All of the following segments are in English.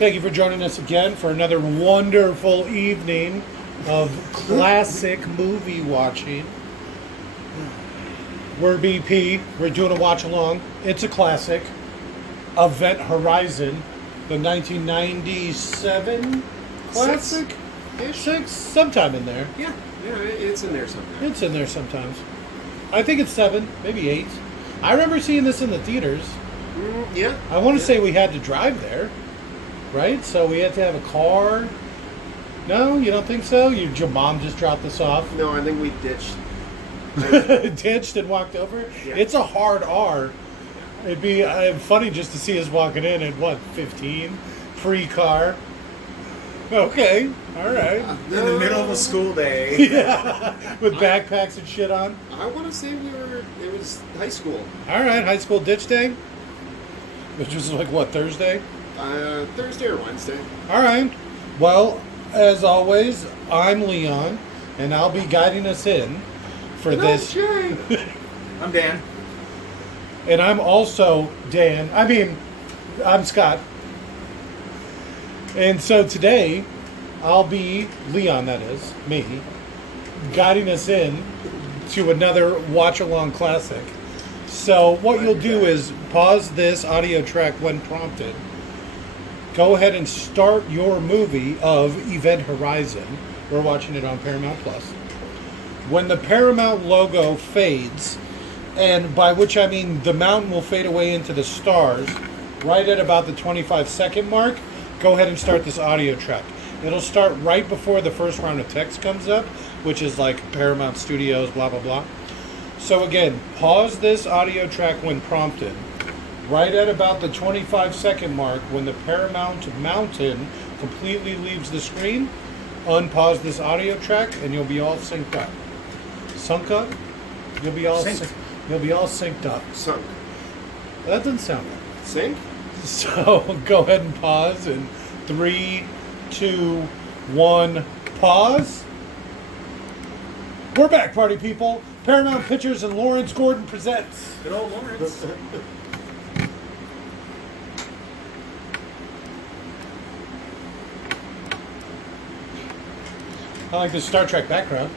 Thank you for joining us again for another wonderful evening of classic movie watching. We're BP. We're doing a watch along. It's a classic. Event Horizon, the 1997 classic. Six, sometime in there. Yeah, it's in there sometimes. It's in there sometimes. I think it's 7, maybe 8. I remember seeing this in the theaters. Yeah. I want to say we had to drive there, right? So we had to have a car. No, you don't think so? Your mom just dropped us off. No, I think we ditched. Ditched and walked over? Yeah. It's a hard R. It'd be funny just to see us walking in at, 15? Free car. Okay, all right. In the middle of a school day. Yeah, with backpacks and shit on. I want to say it was high school. All right, high school ditch day? Which was Thursday? Thursday or Wednesday. All right. Well, as always, I'm Leon, and I'll be guiding us in for this. Jay. I'm Dan. And I'm also Dan. I'm Scott. And so today, I'll be, Leon that is, me, guiding us in to another watch-along classic. So what you'll do is pause this audio track when prompted. Go ahead and start your movie of Event Horizon. We're watching it on Paramount Plus. When the Paramount logo fades, and by which I mean the mountain will fade away into the stars, right at about the 25-second mark, go ahead and start this audio track. It'll start right before the first round of text comes up, which is like Paramount Studios, blah, blah, blah. So again, pause this audio track when prompted. Right at about the 25-second mark, when the Paramount mountain completely leaves the screen, unpause this audio track and you'll be all synced up. Sunk up? You'll be all Synced. You'll be all synced up. Sunk. That doesn't sound right. Sink? So go ahead and pause in 3, 2, 1, pause. We're back, party people. Paramount Pictures and Lawrence Gordon presents. Good old Lawrence. I like the Star Trek background.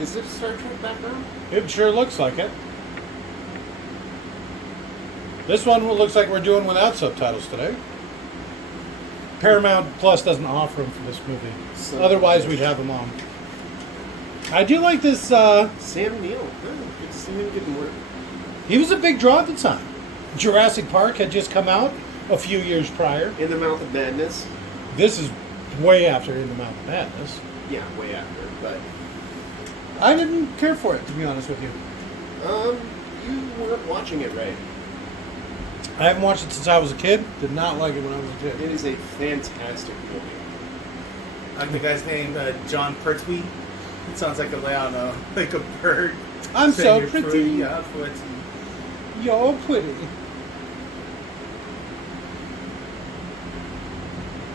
Is it a Star Trek background? It sure looks like it. This one looks like we're doing without subtitles today. Paramount Plus doesn't offer them for this movie. So- Otherwise, we'd have them on. I do like this. Sam Neill. Oh, good to see him getting work. He was a big draw at the time. Jurassic Park had just come out a few years prior. In the Mouth of Madness. This is way after In the Mouth of Madness. Yeah, way after. But I didn't care for it, to be honest with you. you weren't watching it right. I haven't watched it since I was a kid. Did not like it when I was a kid. It is a fantastic movie. I like the guy's name, John Pertwee. It sounds like like a bird. I'm saying so you're pretty. fruity, yeah, pretty. You're pretty.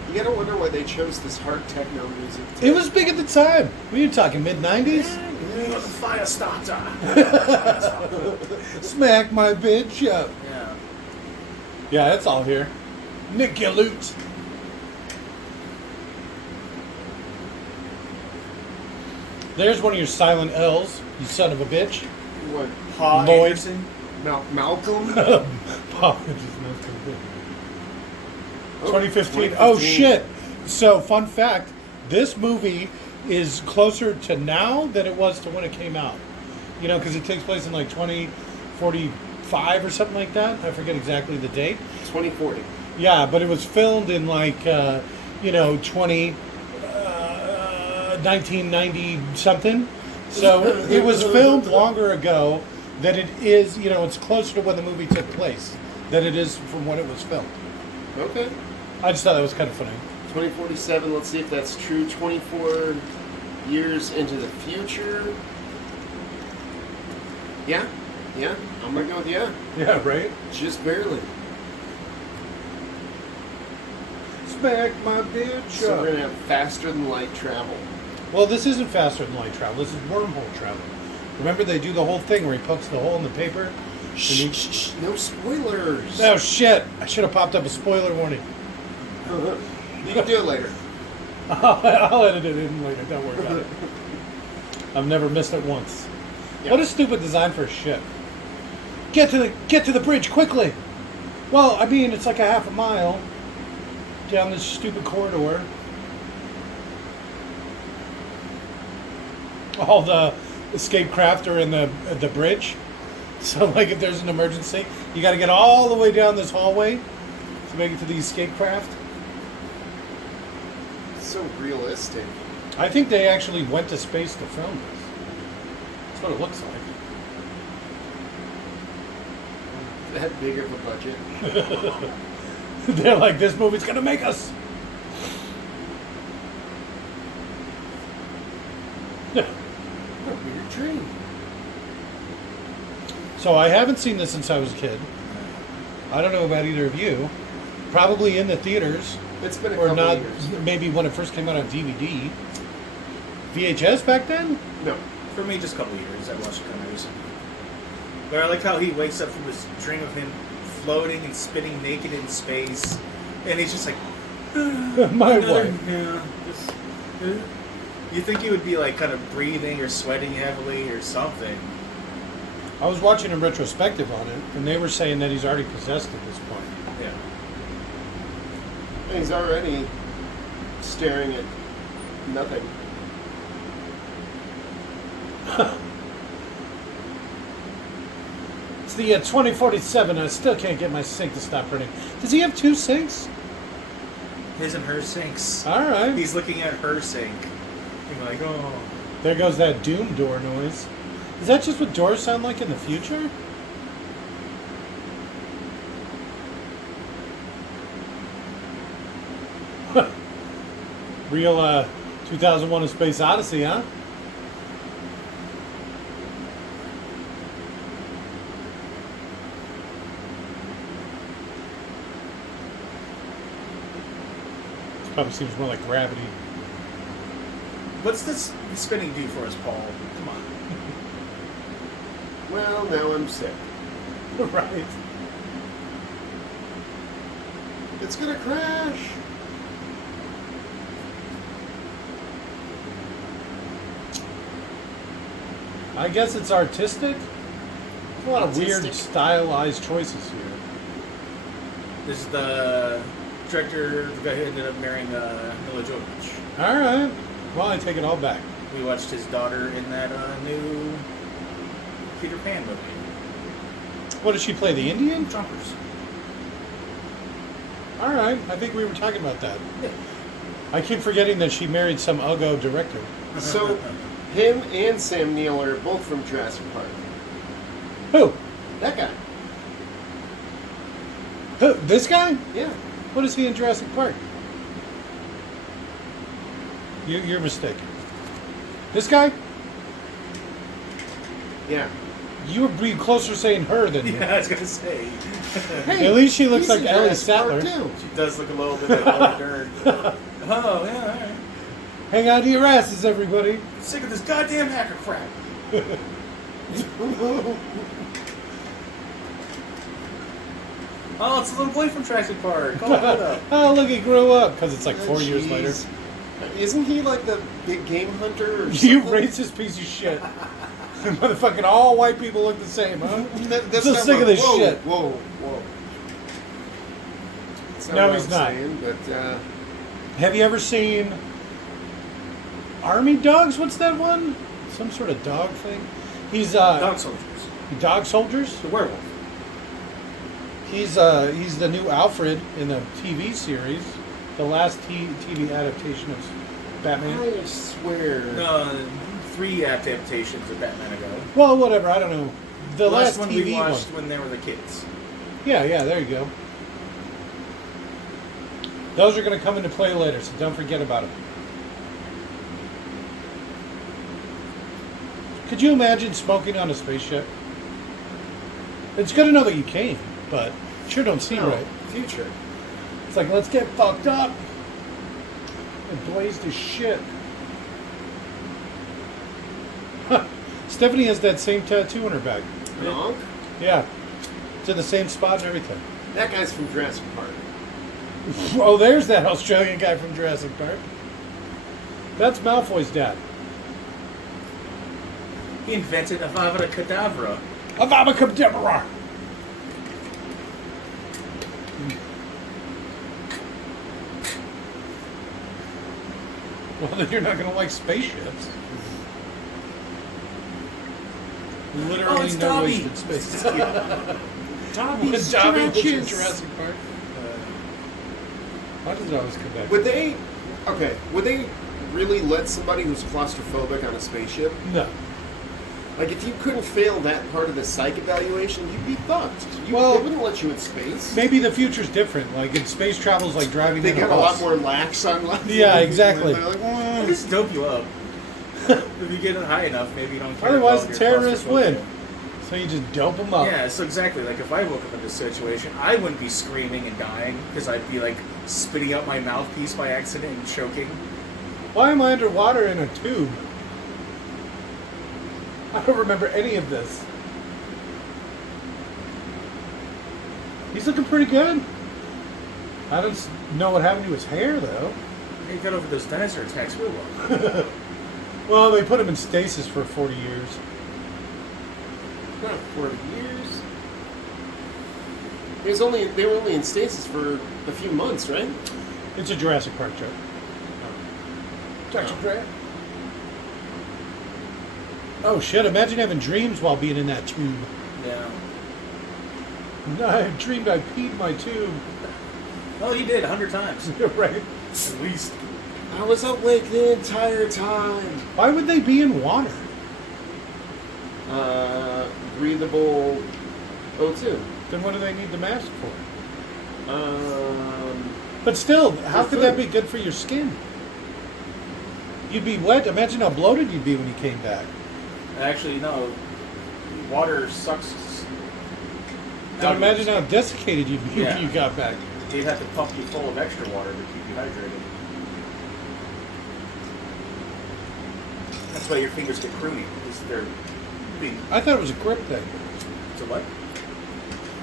You gotta wonder why they chose this hard techno music. It was big at the time. We were talking mid-90s. You got the fire starter. Smack my bitch up. Yeah. Yeah, that's all here. Nick your loot. There's one of your silent L's, you son of a bitch. What? Pa Lloyd. Anderson. Malcolm? Paul, it is not so good. Oh, 2015. Oh, shit. So, fun fact, this movie is closer to now than it was to when it came out. You know, because it takes place in 2045 or something like that. I forget exactly the date. 2040. Yeah, but it was filmed in 1990 something. So it was filmed longer ago than it is, it's closer to when the movie took place than it is from when it was filmed. Okay. I just thought that was kind of funny. 2047, let's see if that's true. 24 years into the future. Yeah, I'm gonna go with yeah. Yeah, right? Just barely. Smack my bitch So up. we're gonna have faster than light travel. Well, this isn't faster than light travel. This is wormhole travel. Remember, they do the whole thing where he pokes the hole in the paper Shh. No spoilers. Oh shit! I should have popped up a spoiler warning. You can do it later. I'll edit it in later. Don't worry about it. I've never missed it once. Yeah. What a stupid design for a ship. Get to the bridge quickly. Well, I mean, it's like a half a mile down this stupid corridor. All the escape craft are in the bridge. So, like, if there's an emergency, you got to get all the way down this hallway to make it to the escape craft. It's so realistic. I think they actually went to space to film this. That's what it looks like. That big of a budget. They're like, this movie's gonna make us. What a weird dream. So I haven't seen this since I was a kid. I don't know about either of you. Probably in the theaters, It's been a or couple not. years. Maybe when it first came out on DVD. VHS back then. No. For me, just a couple years. I watched it kind of recently. But I like how he wakes up from this dream of him floating and spinning naked in space, and he's just like, My another- wife. yeah, just, you think he would be like kind of breathing or sweating heavily or something? I was watching a retrospective on it, and they were saying that he's already possessed at this point. Yeah. And he's already staring at nothing. It's the 2047. I still can't get my sink to stop running. Does he have two sinks? His and her sinks. All right. He's looking at her sink. Being like, oh. There goes that doom door noise. Is that just what doors sound like in the future? Real 2001: A Space Odyssey, huh? Probably seems more like Gravity. What's this spinning do for us, Paul? Come on. Well, now I'm sick. Right. It's gonna crash. I guess it's artistic. A lot of weird, Artistic. stylized choices here. This is the director, the guy who ended up marrying Mila Jovovich. All right. Well, I take it all back. We watched his daughter in that new Peter Pan movie. What did she play? The Indian? Trumpers. All right. I think we were talking about that. Yeah. I keep forgetting that she married some Ugo director. So, him and Sam Neill are both from Jurassic Park. Who? That guy. Who? This guy? Yeah. What is he in Jurassic Park? You're mistaken. This guy? Yeah. You would be closer saying her than Yeah, I was gonna say. Hey, At least she looks he's like in Ellie Jurassic Park, Sattler. too. She does look a little bit like Laura Dern. Oh, yeah, alright. Hang on to your asses, everybody. Sick of this goddamn hacker crap. Oh, it's the little boy from Jurassic Park. Oh, what up? Oh, look, he grew up because it's like 4 years Jeez. later. Isn't he like the big game hunter or something? You racist piece of shit. Motherfucking all white people look the same, huh? That's So not sick of what- this whoa, shit. Whoa. That's No, what he's I'm not. saying, but, Have you ever seen Army Dogs? What's that one? Some sort of dog thing? He's Dog soldiers. Dog Soldiers? The werewolf. He's the new Alfred in the TV series, the last TV adaptation of Batman. I swear. No, 3 adaptations of Batman ago. Well, whatever. I don't know. The last one TV we watched one. when they were the kids. Yeah, there you go. Those are going to come into play later, so don't forget about them. Could you imagine smoking on a spaceship? It's good to know that you can, but sure don't seem No, right. future. It's like, let's get fucked up and blaze to shit. Stephanie has that same tattoo on her back. An onk? Yeah. It's in the same spot and everything. That guy's from Jurassic Park. Oh, there's that Australian guy from Jurassic Park. That's Malfoy's dad. He invented Avada Kedavra. Avada Kedavra. Well, then you're not going to like spaceships. Literally it's no Dobby. wasted space. Dobby's Dobby was in scratches. Jurassic Park. Why does it always come back? Would they really let somebody who's claustrophobic on a spaceship? No. Like, if you couldn't fail that part of the psych evaluation, you'd be fucked. Well, they wouldn't let you in space. Maybe the future's different. Like, in space travel's like driving They in a got a bus. lot more lax on life. Yeah, exactly. They're like, Just dope you up. If you get it high enough, maybe you don't care. Otherwise, about the your terrorists win. claustrophobia. So you just dope them up. Yeah, so exactly. Like if I woke up in this situation, I wouldn't be screaming and dying because I'd be like spitting out my mouthpiece by accident and choking. Why am I underwater in a tube? I don't remember any of this. He's looking pretty good. I don't know what happened to his hair, though. He got over those dinosaur attacks real well. Well, they put him in stasis for 40 years. not 40 years. They were only in stasis for a few months, right? It's a Jurassic Park joke. Dr. Dre. Oh shit, imagine having dreams while being in that tube. Yeah. I dreamed I peed my tube. Oh, you did 100 times Right. at least. I was awake the entire time. Why would they be in water? Breathable O2. Then what do they need the mask for? But still, how For could that food. be good for your skin? You'd be wet. Imagine how bloated you'd be when you came back. Actually, no. Water sucks. Now imagine how desiccated you'd be Yeah. when you got back. They'd have to pump you full of extra water to keep you hydrated. That's why your fingers get croomy, because they're being... I thought it was a grip thing. It's a what?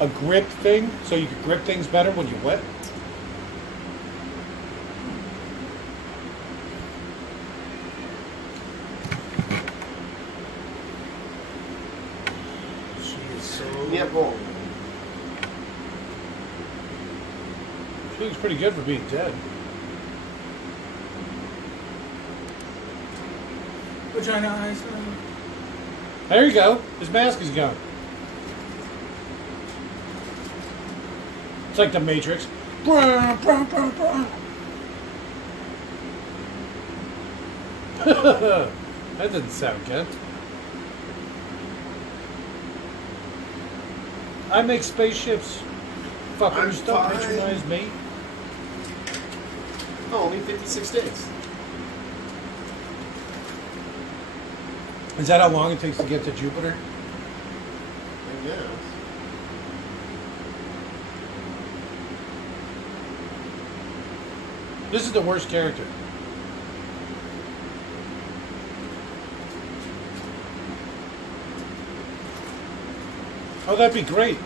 A grip thing, so you could grip things better when you're wet. She is so... Nipple. She looks pretty good for being dead. Vagina eyes. There you go. His mask is gone. It's like the Matrix. Brah, brah, brah, brah. That didn't sound good. I make spaceships. Fuckers, I'm don't fine. patronize me. Oh, only 56 days. Is that how long it takes to get to Jupiter? I guess. This is the worst character. Oh, that'd be great.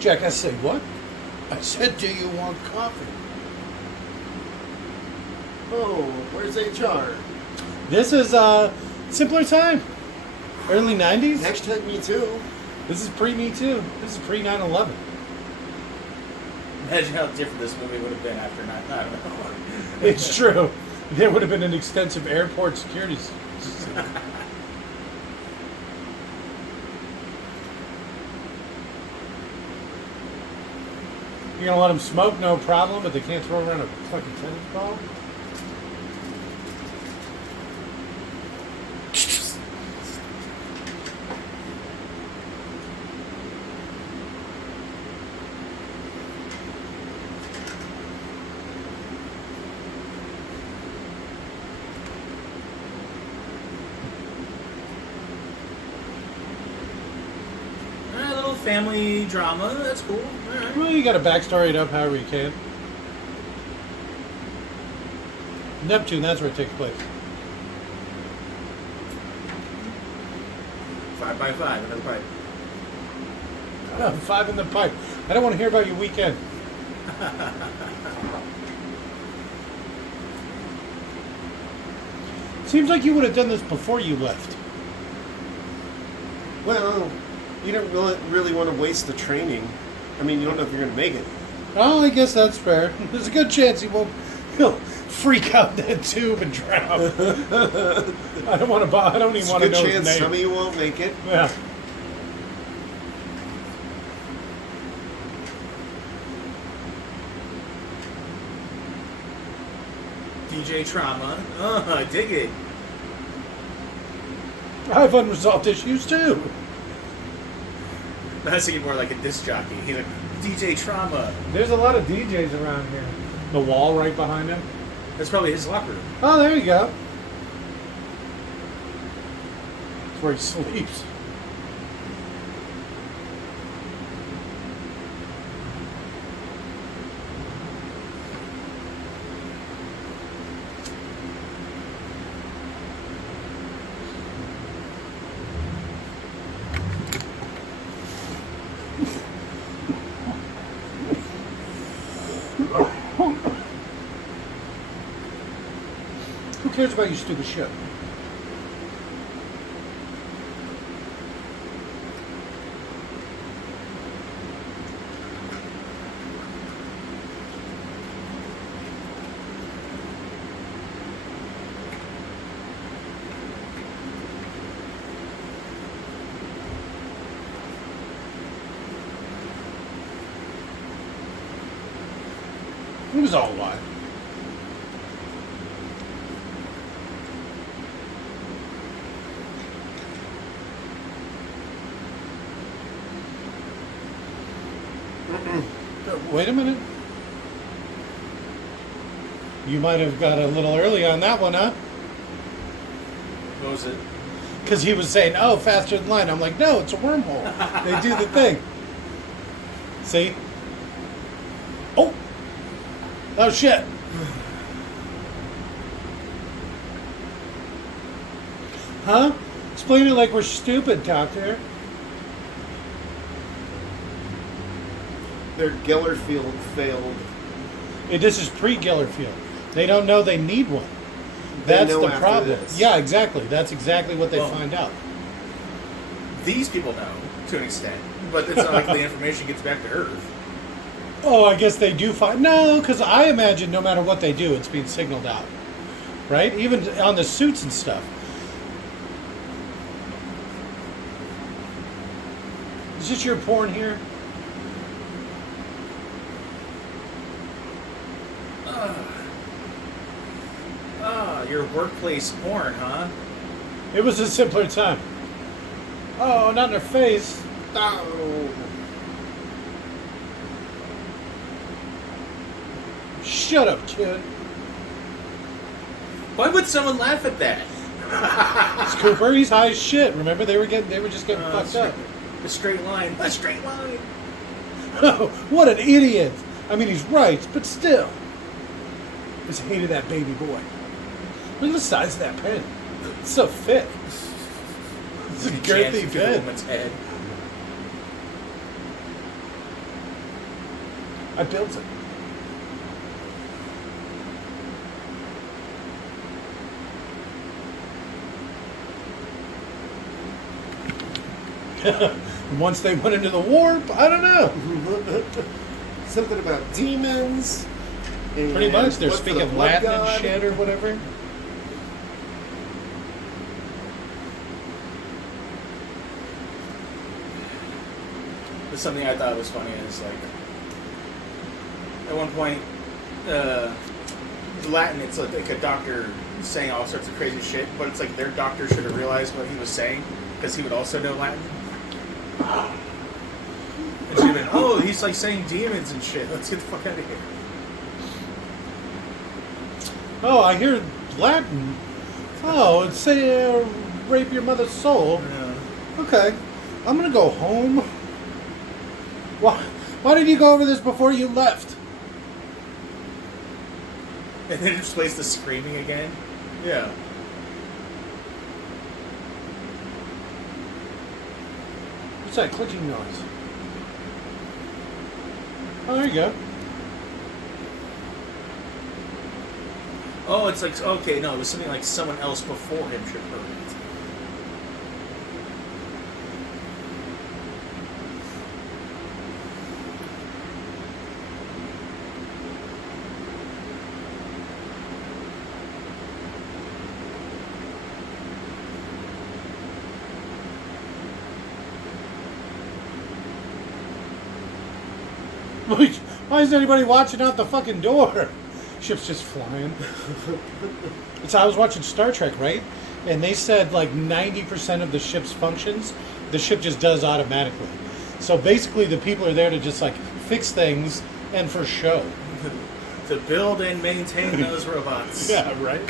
Jack, I say what? I said, do you want coffee? Oh, where's HR? This is simpler time. Early 90s. Hashtag me too. This is pre-Me Too. This is pre-9/11. Imagine how different this movie would have been after 9/11. I don't know. It's true. There would have been an extensive airport security system. You're gonna let them smoke, no problem, but they can't throw around a fucking tennis ball? Alright, a little family drama. That's cool. Alright. Well, you gotta backstory it up however you can. Neptune, that's where it takes place. 5 by 5, another pipe. 5 in the pipe. I don't want to hear about your weekend. Seems like you would have done this before you left. Well, you don't really want to waste the training. I mean, you don't know if you're going to make it. Oh, I guess that's fair. There's a good chance he'll freak out that tube and drown. I don't want to. I don't even want to know Good his chance name. some of you won't make it. Yeah. DJ Trauma. I dig it. I have unresolved issues too. I was thinking more like a disc jockey. He's like, DJ Trauma. There's a lot of DJs around here. The wall right behind him. That's probably his locker room. Oh, there you go. That's where he sleeps. Who cares about your stupid shit? It was all a lie. Wait a minute. You might have got a little early on that one, huh? What was it? Because he was saying, oh, faster than light. I'm like, no, it's a wormhole. They do the thing. See? Oh! Oh, shit. Huh? Explain it like we're stupid, Doctor. Their Gellerfield failed. This is pre-Gellerfield. They don't know they need one. They That's know the after problem. this. Yeah, exactly. That's exactly what they Well, find out. These people know, to an extent. But it's not like the information gets back to Earth. Oh, I guess they do find... No, because I imagine no matter what they do, it's being signaled out. Right? Even on the suits and stuff. Is this your porn here? Your workplace porn, huh? It was a simpler time. Oh, not in her face. Oh. Shut up, kid. Why would someone laugh at that? It's Cooper. He's high as shit. Remember, they were just getting fucked up. A straight line. A straight line. Oh, what an idiot! I mean, he's right, but still. Just hated that baby boy. Look at the size of that pen. It's so thick. It's a girthy pen. Woman's head. I built it. Once they went into the warp, I don't know. Something about demons. Pretty much, they're what for the speaking blood Latin god? and shit or whatever. But something I thought was funny is like at one point, Latin. It's like a doctor saying all sorts of crazy shit, but it's like their doctor should have realized what he was saying because he would also know Latin. And she'd have been, oh, he's like saying demons and shit. Let's get the fuck out of here. Oh, I hear Latin. Oh, it's say rape your mother's soul. Okay, I'm gonna go home. Why did you go over this before you left? And then it just plays the screaming again. Yeah. What's that clicking noise? Oh, there you go. Oh, it's like, okay, no, it was something like someone else before him should have heard it. Why isn't anybody watching out the fucking door? Ship's just flying. So I was watching Star Trek, right? And they said like 90% of the ship's functions, the ship just does automatically. So basically the people are there to just like fix things and for show. To build and maintain those robots. Yeah, right?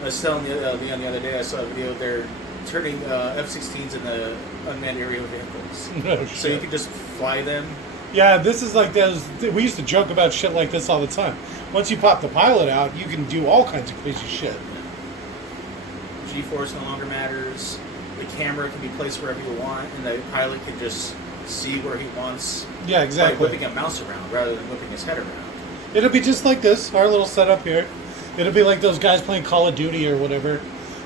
I was telling Leon the other day, I saw a video, they're turning F-16s into unmanned aerial vehicles. No So you shit. can just fly them. Yeah, this is like those. We used to joke about shit like this all the time. Once you pop the pilot out, you can do all kinds of crazy shit. G-force no longer matters. The camera can be placed wherever you want, and the pilot can just see where he wants. Yeah, By exactly. whipping a mouse around rather than whipping his head around. It'll be just like this, our little setup here. It'll be like those guys playing Call of Duty or whatever,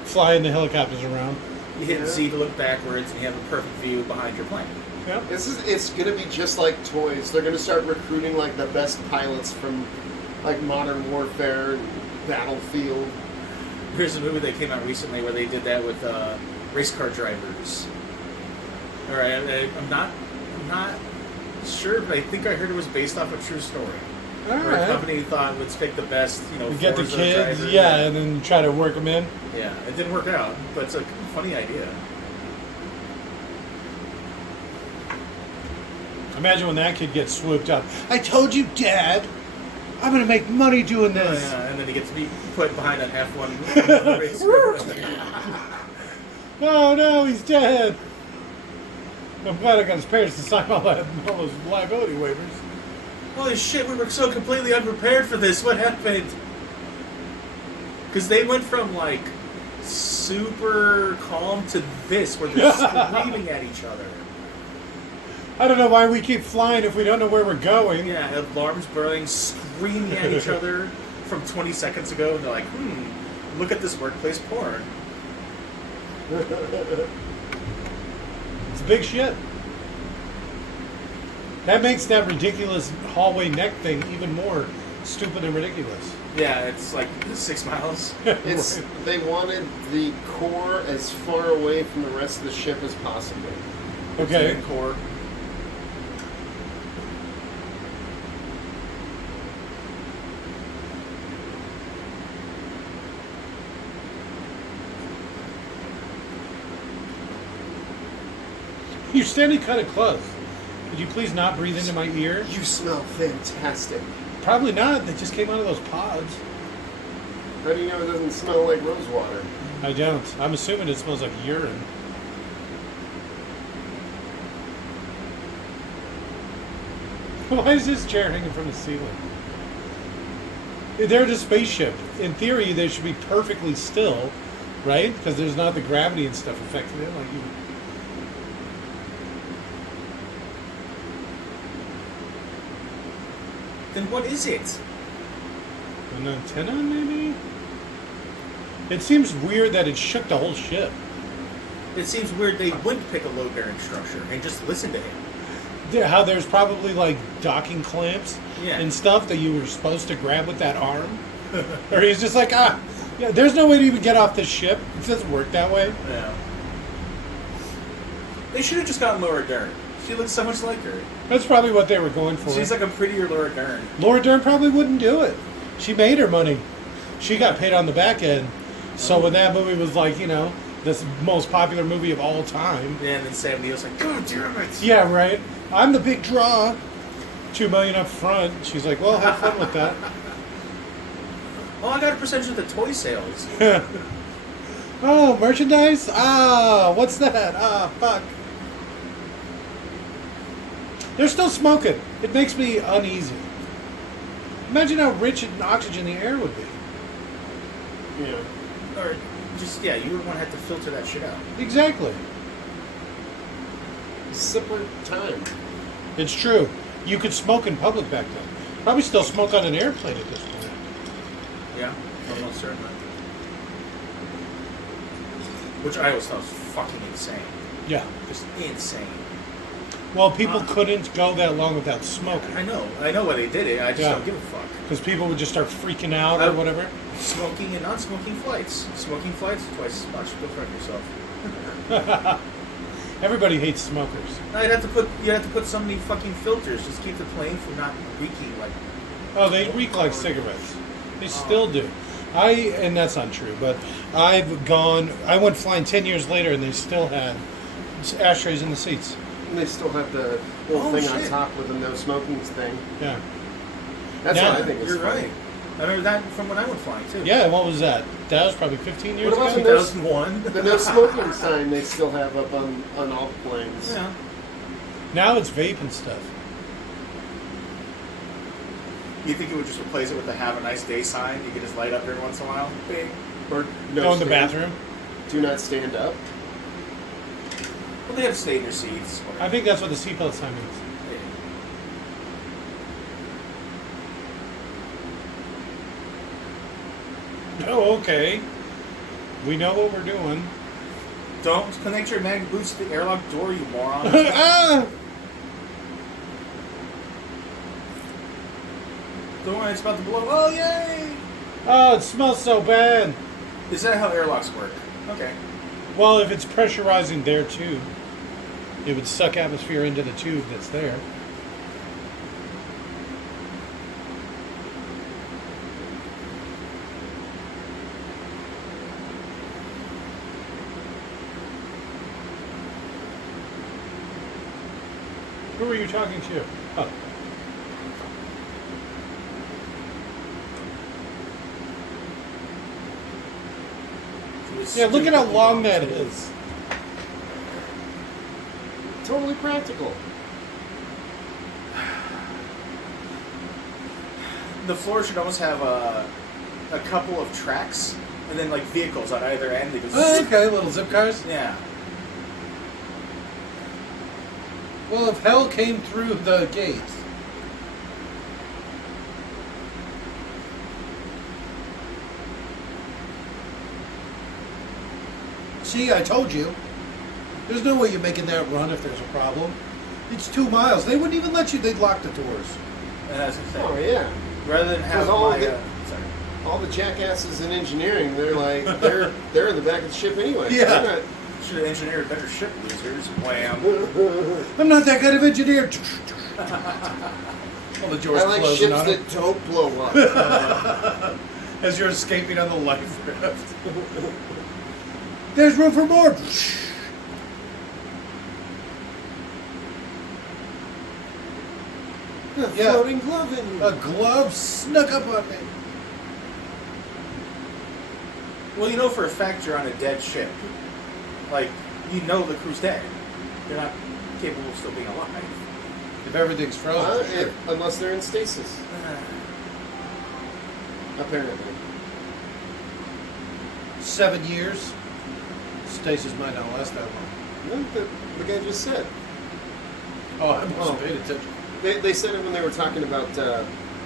flying the helicopters around. You hit Yeah. Z to look backwards, and you have a perfect view behind your plane. Yeah. It's gonna be just like toys. They're gonna start recruiting like the best pilots from like Modern Warfare and Battlefield. Here's a movie that came out recently where they did that with race car drivers. All right, I'm not sure, but I think I heard it was based off a true story. All Where a right. company thought would pick the best, We get the Forza kids, driver. yeah, and then try to work them in. Yeah, it didn't work out, but it's a funny idea. Imagine when that kid gets swooped up. I told you, Dad, I'm going to make money doing Oh, this. yeah, and then he gets to be put behind an F1 race car. Oh no, he's dead. I'm glad I got his parents to sign all those liability waivers. Holy shit, we were so completely unprepared for this. What happened? Because they went from, like, super calm to this, where they're screaming at each other. I don't know why we keep flying if we don't know where we're going. Yeah, alarms burning, screaming at each other from 20 seconds ago, and they're like, look at this workplace porn. It's big shit. That makes that ridiculous hallway neck thing even more stupid and ridiculous. Yeah, it's like 6 miles. It's Right. they wanted the core as far away from the rest of the ship as possible. Okay. Main core. You're standing kind of close. Could you please not breathe into my ear? You smell fantastic. Probably not. They just came out of those pods. How do you know it doesn't smell like rose water? I don't. I'm assuming it smells like urine. Why is this chair hanging from the ceiling? They're just a spaceship. In theory, they should be perfectly still, right? Because there's not the gravity and stuff affecting it. Like you. Then what is it? An antenna, maybe? It seems weird that it shook the whole ship. It seems weird they wouldn't pick a load-bearing structure and just listen to him. How there's probably like docking clamps Yeah. and stuff that you were supposed to grab with that arm. Or he's just like, yeah, there's no way to even get off this ship. It doesn't work that way. Yeah. They should have just gotten Laura Dern. She looks so much like her. That's probably what they were going for. She's like a prettier Laura Dern. Laura Dern probably wouldn't do it. She made her money. She got paid on the back end. So when that movie was like, this most popular movie of all time. Yeah, and then Sam Neill's like, God damn it! Yeah, right. I'm the big draw. $2 million up front. She's like, well, have fun with that. Oh, I got a percentage of the toy sales. Oh, merchandise? Ah, what's that? Ah, fuck. They're still smoking. It makes me uneasy. Imagine how rich in oxygen the air would be. Yeah. Or just, yeah, you would want to have to filter that shit out. Exactly. Separate time. It's true. You could smoke in public back then. Probably still smoke on an airplane at this point. Yeah, almost certainly. Which I always thought was fucking insane. Yeah. Just insane. Well, people couldn't go that long without smoking. I know why they did it. I just don't give a fuck. Because people would just start freaking out or whatever. Smoking and non-smoking flights. Smoking flights twice as much. Go fuck yourself. Everybody hates smokers. You'd have to put so many fucking filters just to keep the plane from not reeking like. Oh, they reek like cigarettes. They still do. And that's not true, but I went flying 10 years later and they still had ashtrays in the seats. And they still have the little thing on top with the no smoking thing. Yeah. That's what I think is You're funny. right. I remember that from when I went flying too. Yeah, what was that? That was probably 15 years What about ago? 2001. The no smoking sign they still have up on all the planes. Yeah. Now it's vape and stuff. You think it would just replace it with the "Have a nice day" sign? You could just light up every once in a while. Bing. Or no Go in the stand- bathroom. Do not stand up. Well, they have to stay in your seats. I think that's what the seatbelt sign means. Oh, okay. We know what we're doing. Don't connect your magnet boots to the airlock door, you moron. Ah! Don't worry, it's about to blow. Oh, yay! Oh, it smells so bad. Is that how airlocks work? Okay. Well, if it's pressurizing their tube, it would suck atmosphere into the tube that's there. Who were you talking to? Oh. Yeah, look at how long that is. Totally practical. The floor should almost have a couple of tracks, and then like vehicles on either end. They just Okay, little zip cars. Yeah. Well, if hell came through the gates. See, I told you. There's no way you're making that run if there's a problem. It's 2 miles. They wouldn't even let you. They'd lock the doors. And that's the thing. Oh yeah. Rather than have all my, the- sorry. All the jackasses in engineering, they're like they're in the back of the ship anyway. Yeah. They're Should have engineered a better ship, losers. Wham. not- I'm not that kind of engineer. Well, the doors I like closing ships on that them. don't blow up. As you're escaping on the life raft. There's room for more. A Yeah. floating glove in you. A glove snuck up on me. Well, you know for a fact you're on a dead ship. Like, you know the crew's dead. They're not capable of still being alive. If everything's frozen. Unless they're in stasis, apparently. 7 years. Stasis might not last that long. No, the guy just said. Oh, I wasn't paying attention. They said it when they were talking about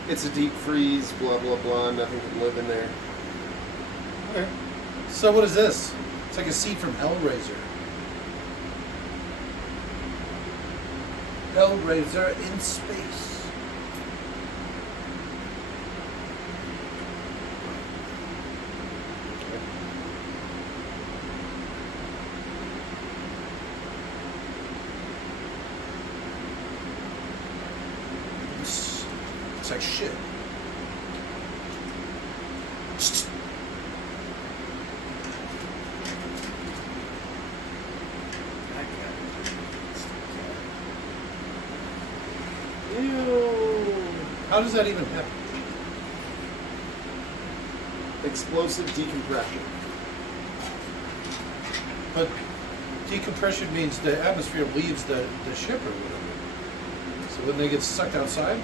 it's a deep freeze, blah blah blah. Nothing can live in there. Okay. So what is this? It's like a seat from Hellraiser. Hellraiser in space. It's like shit. Ew. How does that even happen? Explosive decompression. But decompression means the atmosphere leaves the ship or whatever. So when they get sucked outside?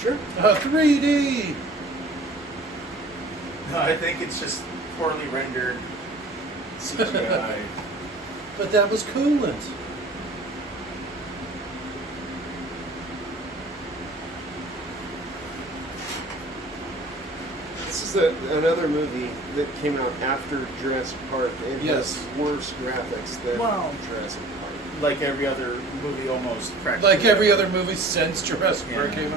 Sure. 3D! No, I think it's just poorly rendered CGI. But that was coolant. This is another movie that came out after Jurassic Park and Yes. has worse graphics than Wow. Jurassic Park. Like every other movie, almost practically. Like every other movie since Jurassic Park came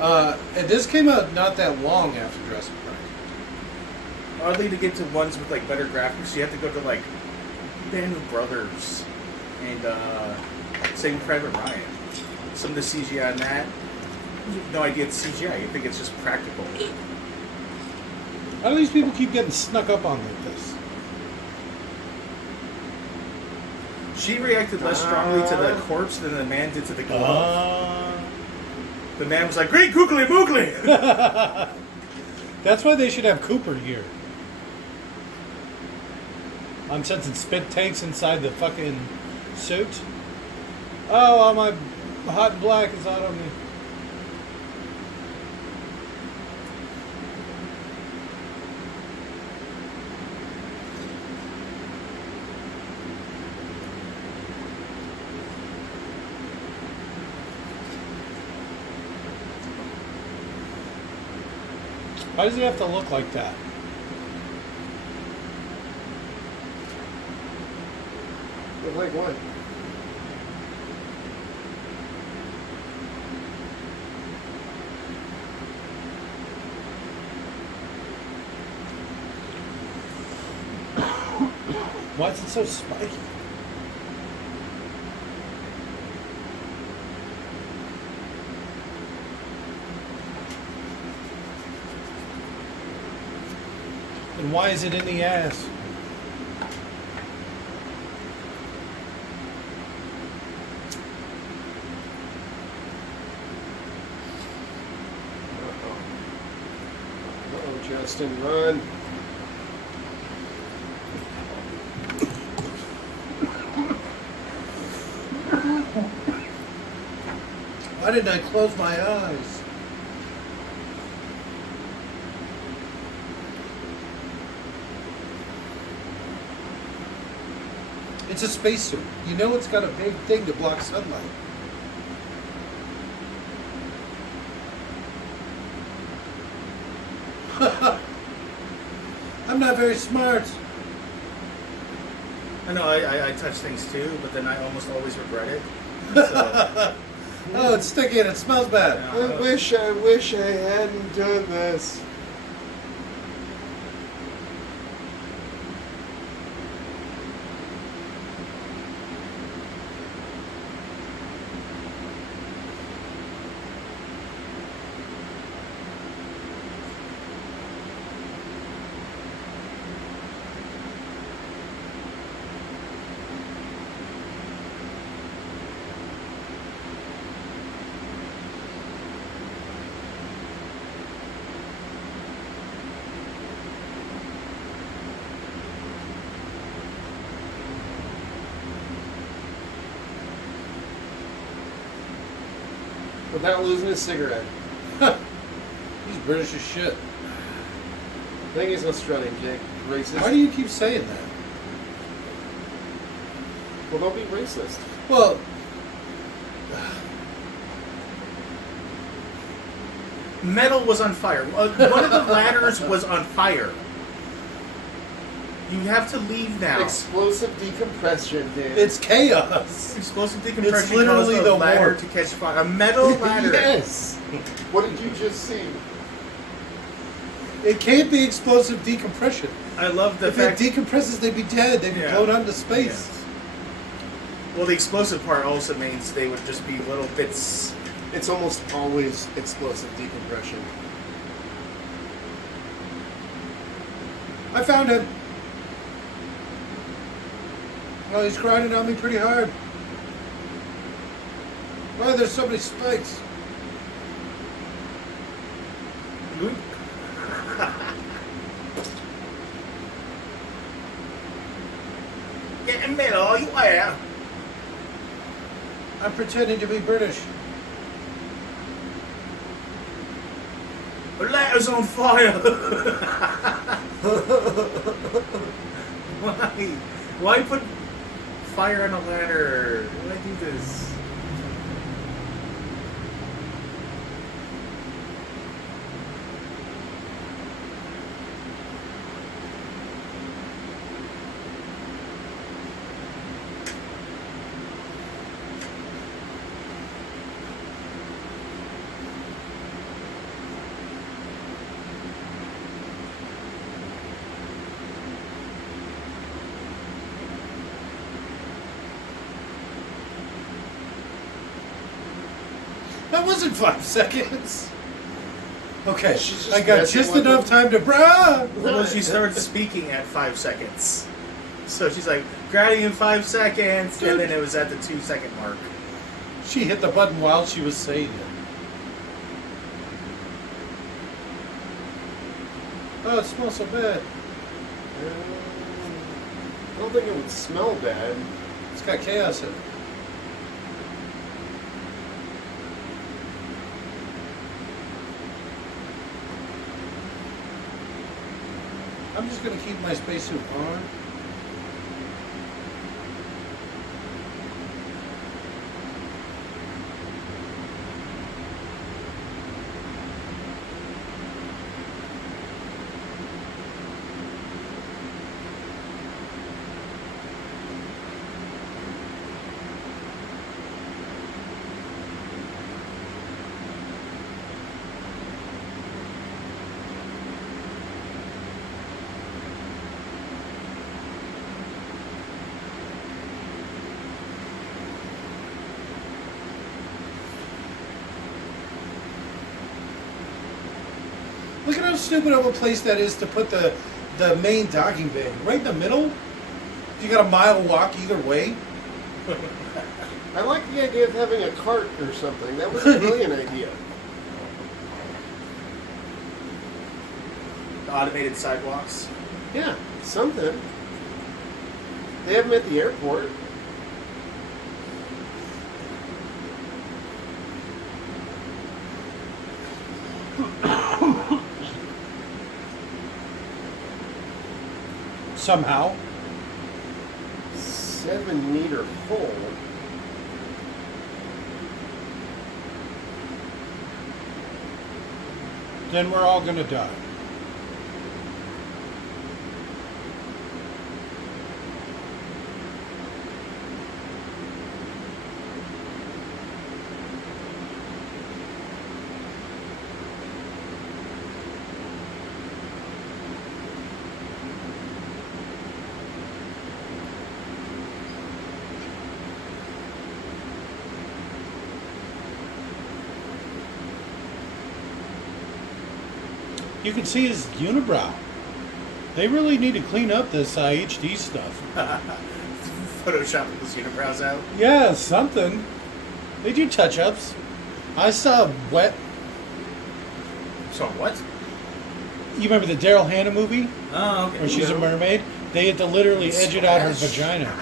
out. And this came out not that long after Jurassic Park. Oddly, to get to ones with like better graphics, you have to go to like Band of Brothers and Saving Private Ryan. Some of the CGI on that, you have no idea it's CGI. You think it's just practical. How do these people keep getting snuck up on like this? She reacted less strongly to the corpse than the man did to the glove. The man was like, "Great googly moogly." That's why they should have Cooper here. I'm sensing spit takes inside the fucking suit. Oh, all my hot and black is out on me. Why does it have to look like that? But like what? Why is it so spiky? And why is it in the ass? Uh-oh, Justin, run. Why didn't I close my eyes? It's a spacesuit. You know it's got a big thing to block sunlight. I'm not very smart. I know I touch things too, but then I almost always regret it. So, Oh, it's sticky and it smells bad. I wish I hadn't done this. Without losing his cigarette. He's British as shit. I think he's Australian, Jake. Racist. Why do you keep saying that? Well, don't be racist. Well, metal was on fire. One of the ladders was on fire. You have to leave now. Explosive decompression, dude. it's chaos. Explosive decompression It's literally caused the the ladder warp. to catch fire. A metal ladder. Yes. What did you just see? It can't be explosive decompression. I love the If fact. it decompresses, they'd be dead. They'd be Yeah. blown out into space. Yes. Well, the explosive part also means they would just be little bits. It's almost always explosive decompression. I found him. Oh, he's grinding on me pretty hard. Why there's so many spikes? Get in the middle, you are. I'm pretending to be British. The ladder's on fire. Why? Why put? fire on a ladder. Why do this? That wasn't 5 seconds. Okay, She's just I got messing just with enough it. time to Well, she started speaking at 5 seconds. So she's like, granting in 5 seconds, Dude. and then it was at the 2-second mark. She hit the button while she was saying it. Oh, it smells so bad. I don't think it would smell bad. It's got chaos in it. I'm just going to keep my spacesuit on. Look at how stupid of a place that is to put the main docking bay. Right in the middle? You got a mile walk either way. I like the idea of having a cart or something. That was a brilliant idea. Automated sidewalks. Yeah, something. They have them at the airport. Somehow. 7-meter hole. Then we're all gonna die. You can see his unibrow. They really need to clean up this HD stuff. Photoshopping those unibrows out. Yeah, something. They do touch-ups. I saw Wet. So what? You remember the Daryl Hannah movie Oh, okay. where she's a mermaid? They had to literally edge it out her vagina.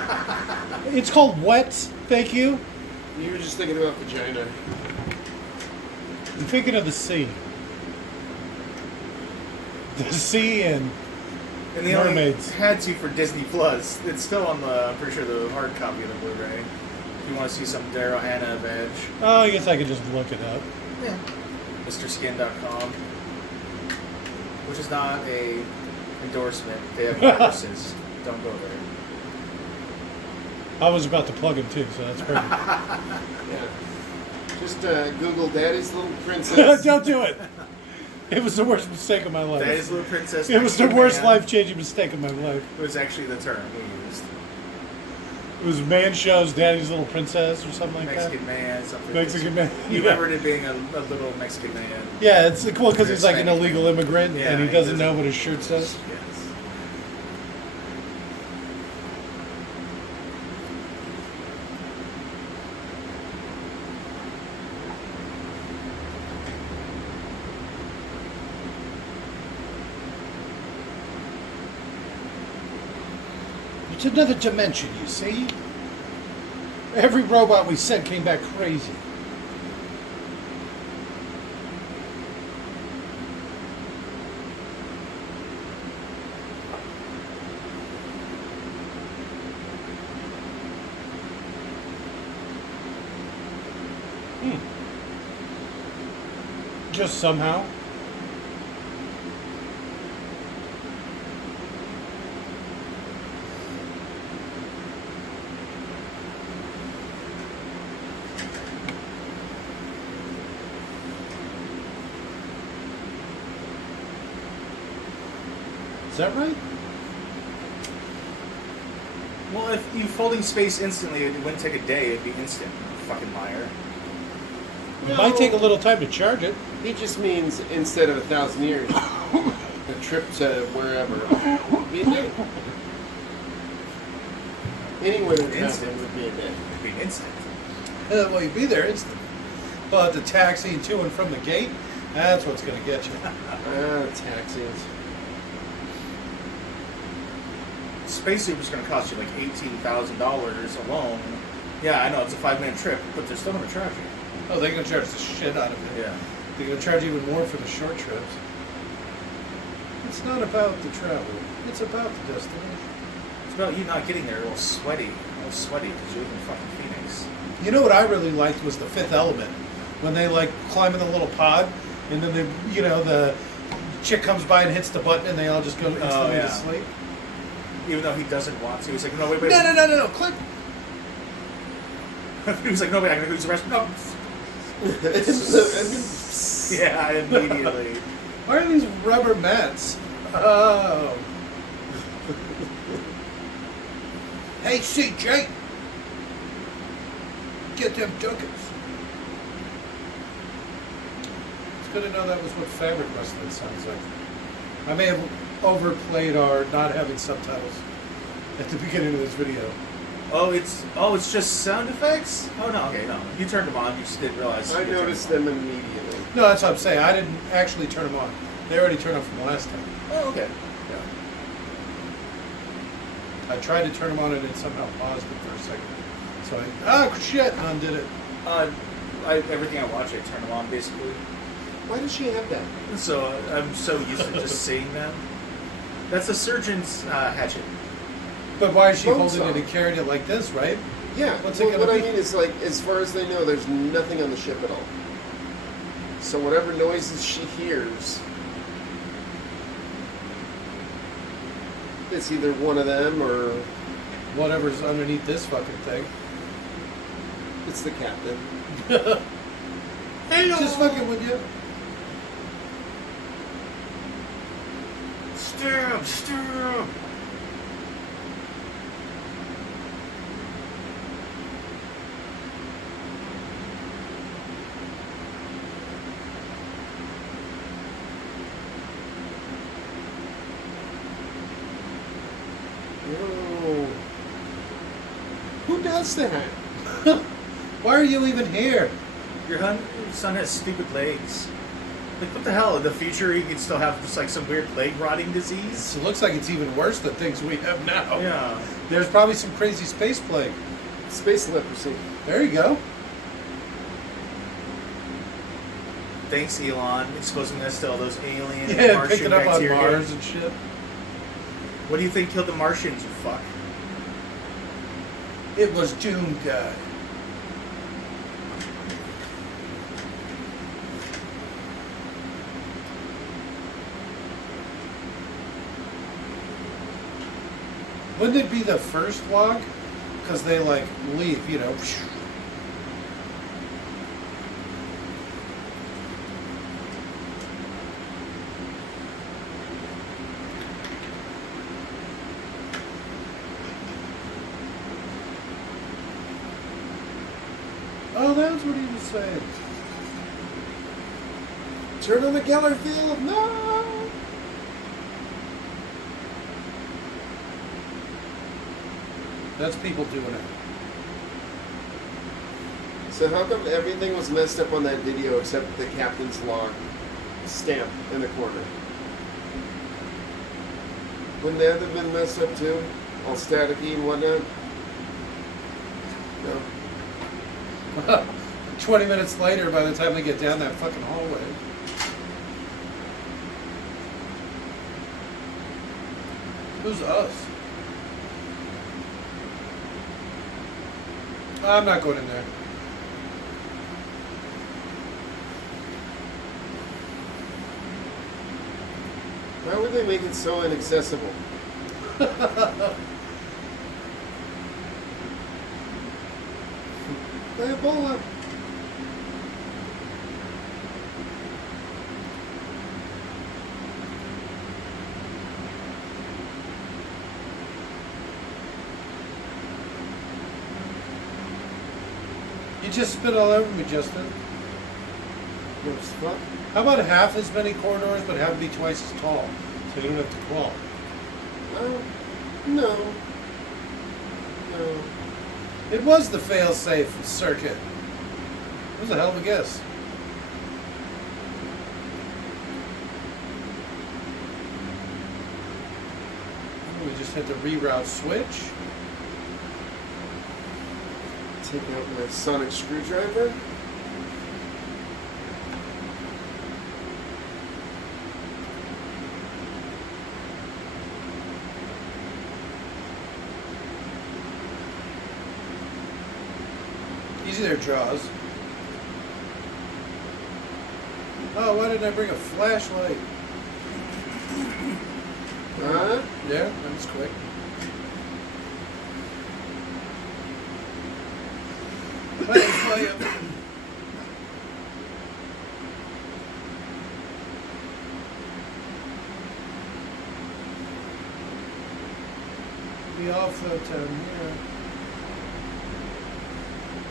It's called Wet. Thank you. You were just thinking about vagina. I'm thinking of the sea. The sea and And they mermaids. only had to for Disney Plus. It's still on the, I'm pretty sure, the hard copy of the Blu-ray. If you want to see some Daryl Hannah veg. Oh, I guess I could just look it up. Yeah. MrSkin.com. Which is not a endorsement. They have viruses. Don't go there. I was about to plug him too, so that's perfect. Yeah. Just Google Daddy's Little Princess. Don't do it. It was the worst mistake of my life. Daddy's Little Princess. It was the Mexican worst Man life-changing mistake of my life. was actually the term we used. It was Man Show's Daddy's Little Princess or something like Mexican man, something. that. Mexican Man. You Yeah. remembered it being a little Mexican man. Yeah, it's cool because he's like an Hispanic. illegal immigrant Yeah, and he he doesn't doesn't- know what his shirt says. Yes. It's another dimension, you see? Every robot we sent came back crazy. Just somehow. Is that right? Well, if you folding space instantly, it wouldn't take a day. It'd be instant. Fucking liar. It might take a little time to charge it. He just means instead of 1,000 years, a trip to wherever would be a day. Anywhere in Instant. would be a day. It'd be instant. Well, you'd be there instantly. But the taxi to and from the gate, that's what's going to get you. Taxis. Spacesuit is going to cost you like $18,000 alone. Yeah, I know it's a 5-minute trip, but they're still going to charge you. Oh, they're going to charge the shit out of it. Yeah. They're going to charge even more for the short trips. It's not about the travel. It's about the destination. It's about you not getting there all sweaty because you live in fucking Phoenix. You know what I really liked was the Fifth Element. When they like climb in the little pod, and then they, you know, the chick comes by and hits the button, and they all just go instantly to sleep. Even though he doesn't want to, he's like, no, wait. No, click. He was like, no, wait, I'm gonna use the restroom. No. Yeah, immediately. Why are these rubber mats? Oh. Hey, CJ. Get them ducats. It's good to know that was what fabric wrestling sounds like. I may have overplayed our not having subtitles at the beginning of this video. It's just sound effects? Oh no, okay, no. You turned them on, you just didn't realize. I noticed them immediately. No, that's what I'm saying. I didn't actually turn them on. They already turned on from last time. Oh, okay. Yeah. I tried to turn them on and it somehow paused it for a second. So shit, and undid it. Everything I watch, I turn them on basically. Why does she have that? So I'm so used to just seeing them. That's a surgeon's hatchet. But why is she Bone holding saw. it and carrying it like this, right? Yeah. What's it gonna what I be? mean is, like, as far as they know, there's nothing on the ship at all. So whatever noises she hears, it's either one of them or Whatever's underneath this fucking thing. it's the captain. Hello. Just fucking with you. Stir. Oh. Who does that? Why are you even here? Your son has stupid legs. Like, what the hell? In the future, he could still have just like some weird leg rotting disease? It looks like it's even worse than things we have now. Yeah. There's probably some crazy space plague. Space leprosy. There you go. Thanks, Elon, exposing us to all those alien Yeah, Martian picking up on bacteria. Mars and shit. What do you think killed the Martians, you fuck? It was Doom Guy. Wouldn't it be the first vlog? Because they like leave, you know. Oh, that's what he was saying. Turn on the Geller field. No. That's people doing it. So how come everything was messed up on that video except the captain's log stamp in the corner? Wouldn't that have been messed up too? All staticky and whatnot? No. 20 minutes later, by the time they get down that fucking hallway. Who's us? I'm not going in there. Why would they make it so inaccessible? Ebola. You just spit all over me, Justin. What's the fuck? How about half as many corridors, but have them be twice as tall, so you don't have to crawl? No. No. It was the fail-safe circuit. It was a hell of a guess. We just hit the reroute switch. Take out my sonic screwdriver. Easy there, Jaws. Oh, why didn't I bring a flashlight? Yeah, that was quick. We all float down here.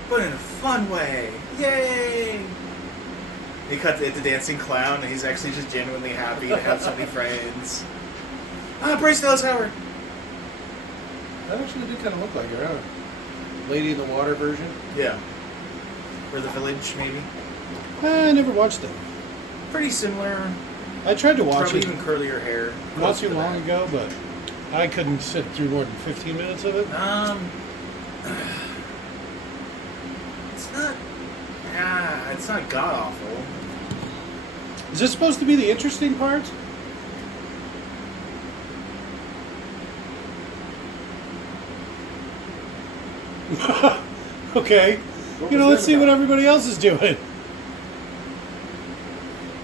But in a fun way. Yay! He cut the dancing clown, and he's actually just genuinely happy to have so many friends. Ah, Bryce Dallas Howard! That actually did kind of look like her, huh? Lady in the Water version. Yeah. Or The Village, maybe. I never watched it. Pretty similar. I tried to watch Probably it even curlier hair. not too long ago, but I couldn't sit through more than 15 minutes of it. It's not god awful. Is this supposed to be the interesting part? Okay. Let's see what everybody else is doing.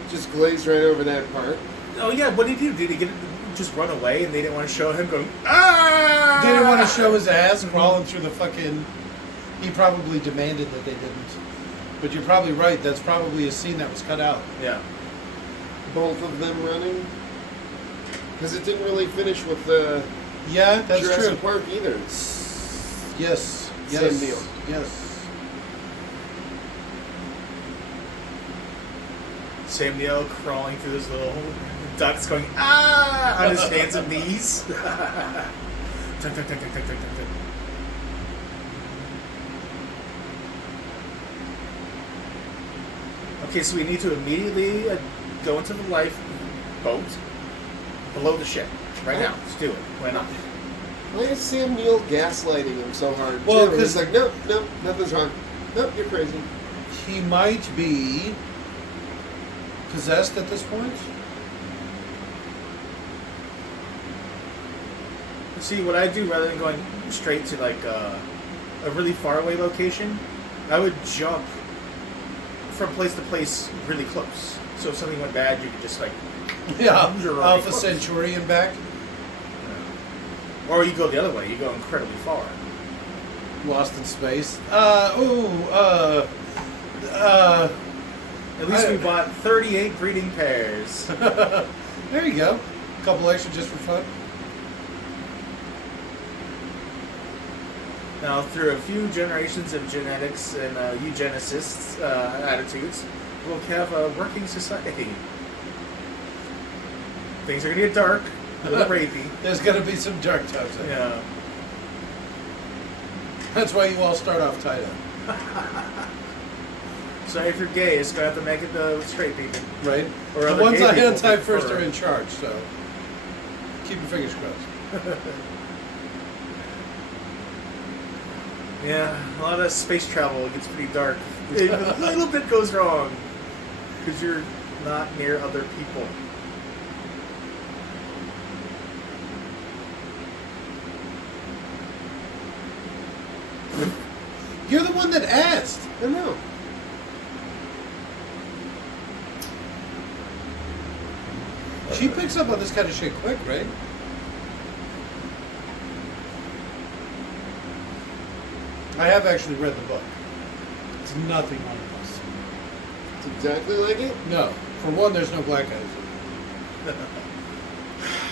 Just glazed right over that part. Oh yeah, what did he do? Did he just run away and they didn't want to show him going, ah! They didn't want to show his ass crawling through the fucking... He probably demanded that they didn't. But you're probably right. That's probably a scene that was cut out. Yeah. Both of them running. Because it didn't really finish with the Yeah, that's Jurassic true. Park either. Yes. Same deal. Yes. Sam Neill crawling through those little ducts going, ah! On his hands and knees. Tuk, tuk, tuk, tuk, tuk, tuk, tuk, tuk. Okay, so we need to immediately go into the lifeboat below the ship. Right now. Let's do it. Why not? Why is Sam Neill gaslighting him so hard? Well, too? 'cause- He's like, no, nothing's wrong. Nope, you're crazy. He might be possessed at this point. See, what I do rather than going straight to like a really far away location, I would jump from place to place really close. So if something went bad, you could just like, Yeah. You're already Alpha close. Centauri and back. or you go the other way. You go incredibly far. Lost in space. At least we bought 38 breeding pairs. There you go. A couple extra just for fun. Now, through a few generations of genetics and eugenicists' attitudes, we'll have a working society. Things are going to get dark, a little rapey. There's going to be some dark times. Yeah. That's why you all start off tied up. So if you're gay, it's going to have to make it the straight people. Right? Or The other ones gay I people anti prefer. first are in charge, so keep your fingers crossed. Yeah, a lot of space travel gets pretty dark. If a little bit goes wrong, because you're not near other people. You're the one that asked. I know. She picks up on this kind of shit quick, right? I have actually read the book. It's nothing like this. It's exactly like it. No. For one, there's no black guys.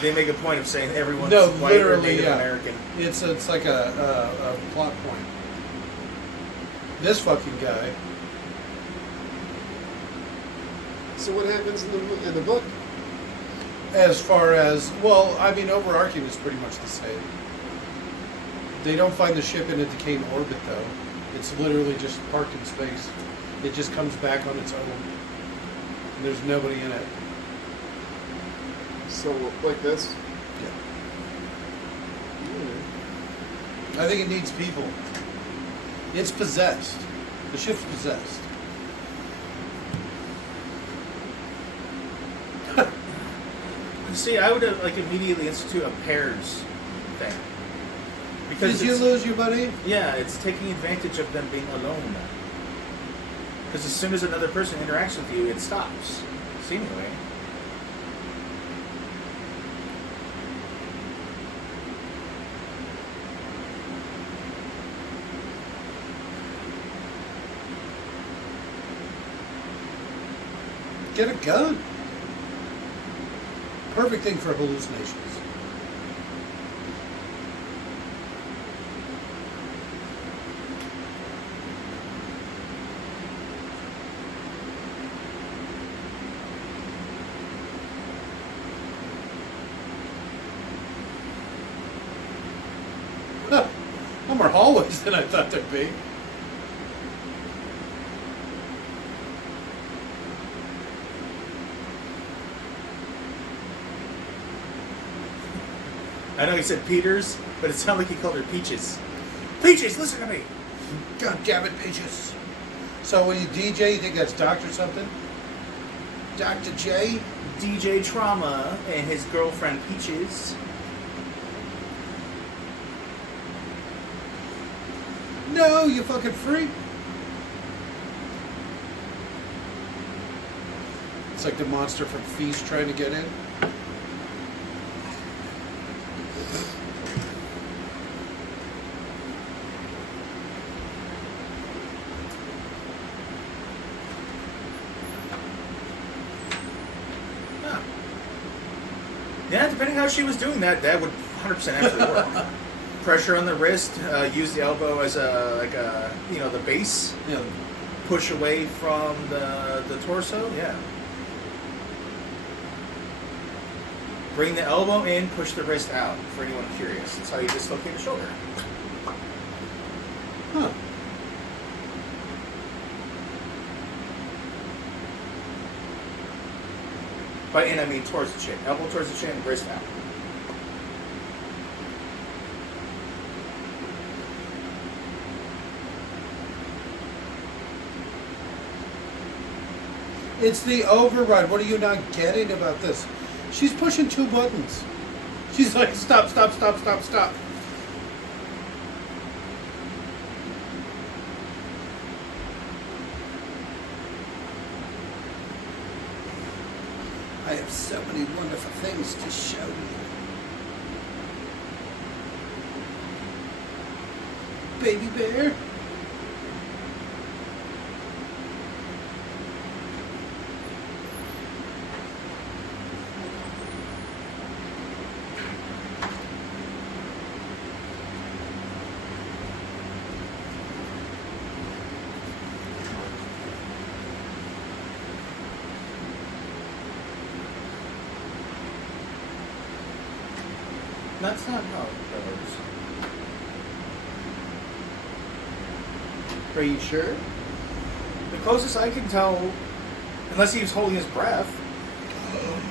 They make a point of saying everyone's No, white or literally, Native yeah. American. It's like a plot point. This fucking guy. So what happens in the book? As far as, well, I mean, overarching is pretty much the same. They don't find the ship in a decaying orbit, though. It's literally just parked in space. It just comes back on its own. And there's nobody in it. So like this. Yeah. I think it needs people. It's possessed. The ship's possessed. See, I would like immediately institute a pairs thing. Did you lose your buddy? Yeah, it's taking advantage of them being alone. Because as soon as another person interacts with you, it stops, seemingly. Get a gun. Perfect thing for hallucinations. Huh. No more hallways than I thought there'd be. I know he said Peters, but it sounded like he called her Peaches. Peaches, listen to me! God damn it, Peaches. So when you DJ, you think that's Dr. something? Dr. J? DJ Trauma and his girlfriend Peaches. No, you fucking freak. It's like the monster from Feast trying to get in. Yeah, depending how she was doing that, that would 100% actually work. Pressure on the wrist, use the elbow as the base. Yeah. Push away from the torso. Yeah. Bring the elbow in, push the wrist out. For anyone curious, that's how you dislocate the shoulder. Huh. By in, I mean towards the chin. Elbow towards the chin, wrist out. It's the override. What are you not getting about this? She's pushing 2 buttons. She's like, stop, stop, stop, stop, stop. I have so many wonderful things to show you. Baby bear. That's not how it goes. Are you sure? The closest I can tell, unless he was holding his breath,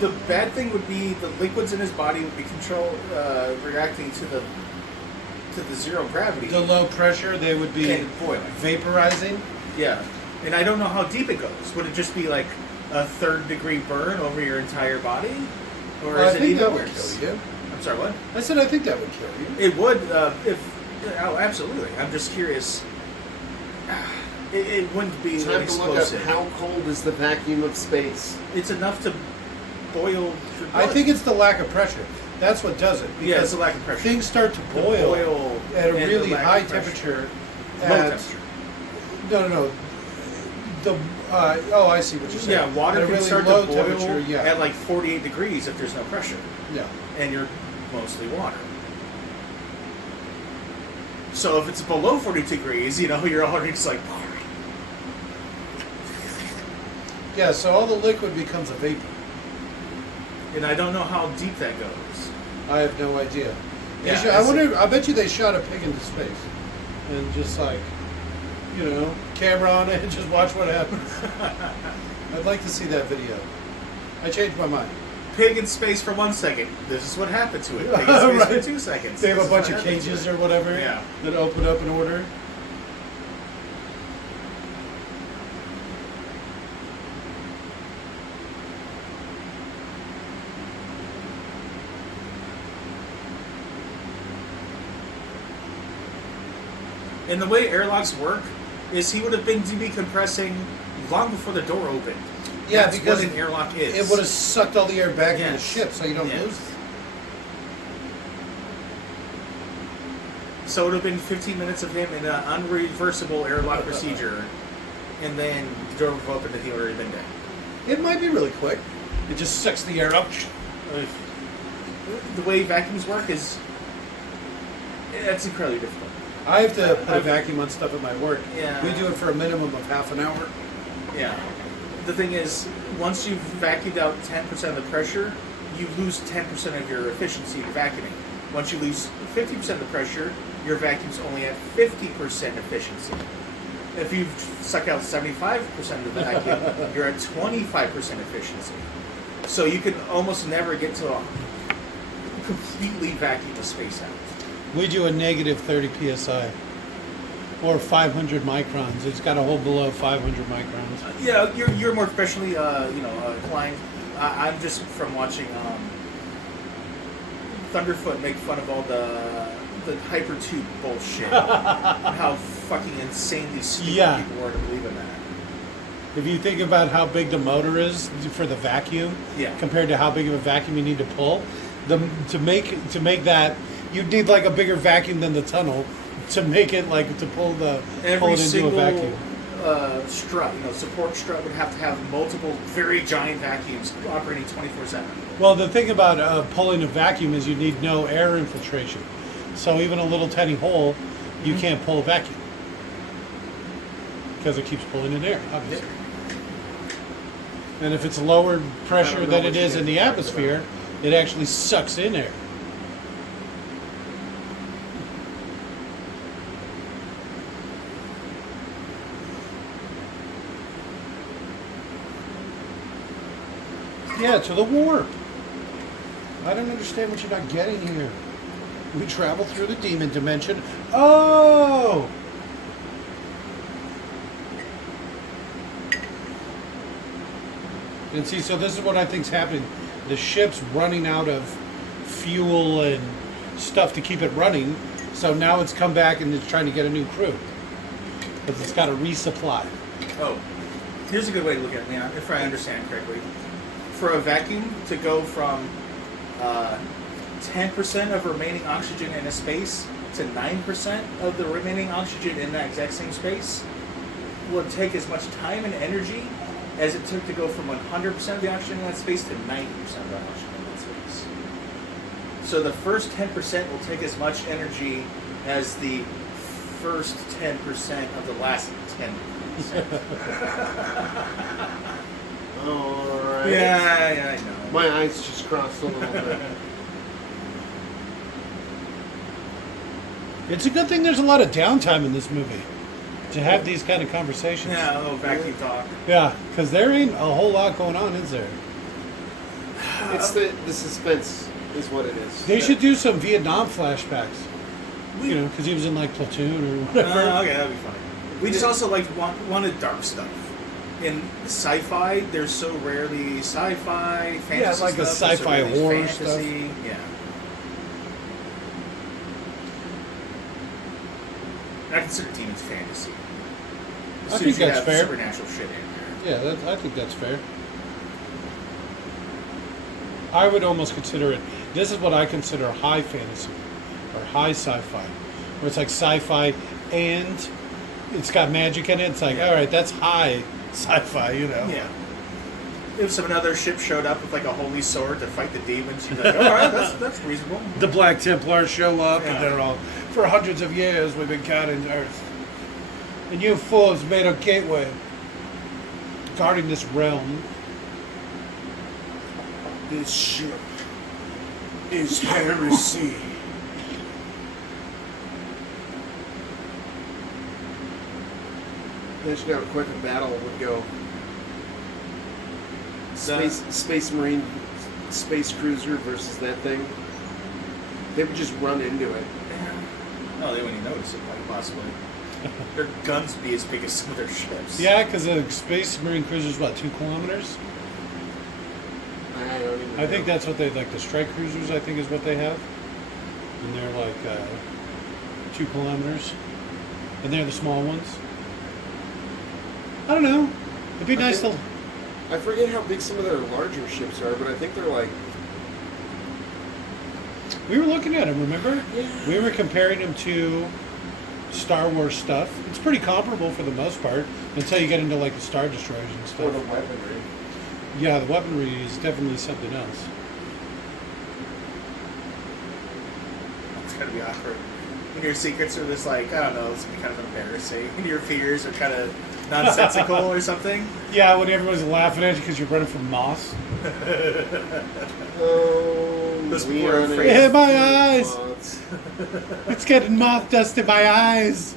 the bad thing would be the liquids in his body would be reacting to the zero gravity. The low pressure, they would be And boiling. vaporizing. Yeah. And I don't know how deep it goes. Would it just be like a 3rd degree burn over your entire body? Or is I it think even that would worse? kill you. I'm sorry, what? I said I think that would kill you. It would, oh, absolutely. I'm just curious. It wouldn't be Time to look up explosive. how cold is the vacuum of space. It's enough to boil your I blood. think it's the lack of pressure. That's what does it. Yeah, it's the lack of pressure. Things start to The boil, boil at a and really the lack high of pressure. temperature. Low at- temperature. No. I see what you're saying. Yeah, water At a can really start low to boil temperature. Yeah. at like 48 degrees if there's no pressure, yeah. and you're mostly water. So if it's below 42 degrees, you're already just like. Yeah. So all the liquid becomes a vapor. And I don't know how deep that goes. I have no idea. Yeah, I wonder. I bet you they shot a pig into space, and just like, camera on it, and just watch what happens. I'd like to see that video. I changed my mind. Pig in space for 1 second. This is what happened to it. Pig in space Right. for 2 seconds. They have This a is bunch what of happened to cages it. or whatever Yeah. that open up in order. And the way airlocks work is he would have been decompressing long before the door opened. Yeah, That's because what an airlock is. It would have sucked all the air back into the Yes. ship, so you don't Yes. lose it. So it would have been 15 minutes of him in an unreversible airlock procedure, and then the door would have opened and he would have already been dead. It might be really quick. It just sucks the air up. The way vacuums work is it's incredibly difficult. I have to put a vacuum on stuff at my work. Yeah. We do it for a minimum of half an hour. Yeah. The thing is, once you've vacuumed out 10% of the pressure, you lose 10% of your efficiency in vacuuming. Once you lose 50% of the pressure, your vacuum's only at 50% efficiency. If you suck out 75% of the vacuum, you're at 25% efficiency. So you can almost never get to a completely vacuum the space out. We do a negative 30 psi. Or 500 microns. It's got to hold below 500 microns. Yeah, you're more professionally, inclined. I'm just from watching Thunderfoot make fun of all the hypertube bullshit, and how fucking insanely stupid Yeah. people are to believe in that. If you think about how big the motor is for the vacuum, Yeah. compared to how big of a vacuum you need to pull, to make that, you'd need like a bigger vacuum than the tunnel to make it like to pull pull Every it into single a vacuum. strut, support strut would have to have multiple very giant vacuums operating 24/7. Well, the thing about pulling a vacuum is you need no air infiltration. So even a little tiny hole, you can't pull a vacuum because it keeps pulling in air, obviously. And if it's lower pressure than it is in the atmosphere, it actually sucks in air. Yeah, to the warp. I don't understand what you're not getting here. We travel through the demon dimension. Oh! And see, so this is what I think's happening. The ship's running out of fuel and stuff to keep it running. So now it's come back and it's trying to get a new crew. Because it's got to resupply. Oh, here's a good way to look at it, Leon, if I understand correctly. For a vacuum to go from 10% of remaining oxygen in a space to 9% of the remaining oxygen in that exact same space would take as much time and energy as it took to go from 100% of the oxygen in that space to 90% of the oxygen in that space. So the first 10% will take as much energy as the first 10% of the last 10%. All right. Yeah, I know. My eyes just crossed a little bit. It's a good thing there's a lot of downtime in this movie to have these kind of conversations. Yeah, a little vacuum talk. Yeah, because there ain't a whole lot going on, is there? It's the suspense is what it is. They should do some Vietnam flashbacks. Because he was in like Platoon or whatever. Okay, that'd be funny. We just also wanted dark stuff. In sci-fi, there's so rarely sci-fi, fantasy Yeah, like a stuff, there's so sci-fi rarely horror fantasy. Yeah. I consider demons fantasy. As I soon think as you that's have fair. supernatural shit in there. Yeah, I think that's fair. I would almost consider it. This is what I consider high fantasy or high sci-fi, where it's like sci-fi and it's got magic in it. It's like, all right, that's high sci-fi, you know. Yeah. If another ship showed up with like a holy sword to fight the demons, you'd be like, all right, that's reasonable. The Black Templars show up, Yeah. and they're all, for hundreds of years, we've been guarding Earth. And you fools made a gateway, guarding this realm. This ship is heresy. Imagine how quick a battle would go. Space Marine, space cruiser versus that thing. They would just run into it. No, they wouldn't even notice it, like, possibly. Their guns would be as big as some of their ships. Yeah, because a Space Marine cruiser is, what, 2 kilometers? I don't even I think know. that's what they, like, the strike cruisers, I think, is what they have. And they're, like, 2 kilometers. And they're the small ones. I don't know. It'd be nice to... I forget how big some of their larger ships are, but I think they're like... We were looking at them, remember? Yeah. We were comparing them to Star Wars stuff. It's pretty comparable for the most part, until you get into, like, the Star Destroyers and Or stuff. the weaponry. Yeah, the weaponry is definitely something else. It's gotta be awkward. When your secrets are just like, I don't know, it's kind of embarrassing. And your fears are kind of nonsensical or something. Yeah, when everyone's laughing at you because you're running from moss. Oh, Those we poor are afraid- It hit my eyes. moths. It's getting moth dust in my eyes.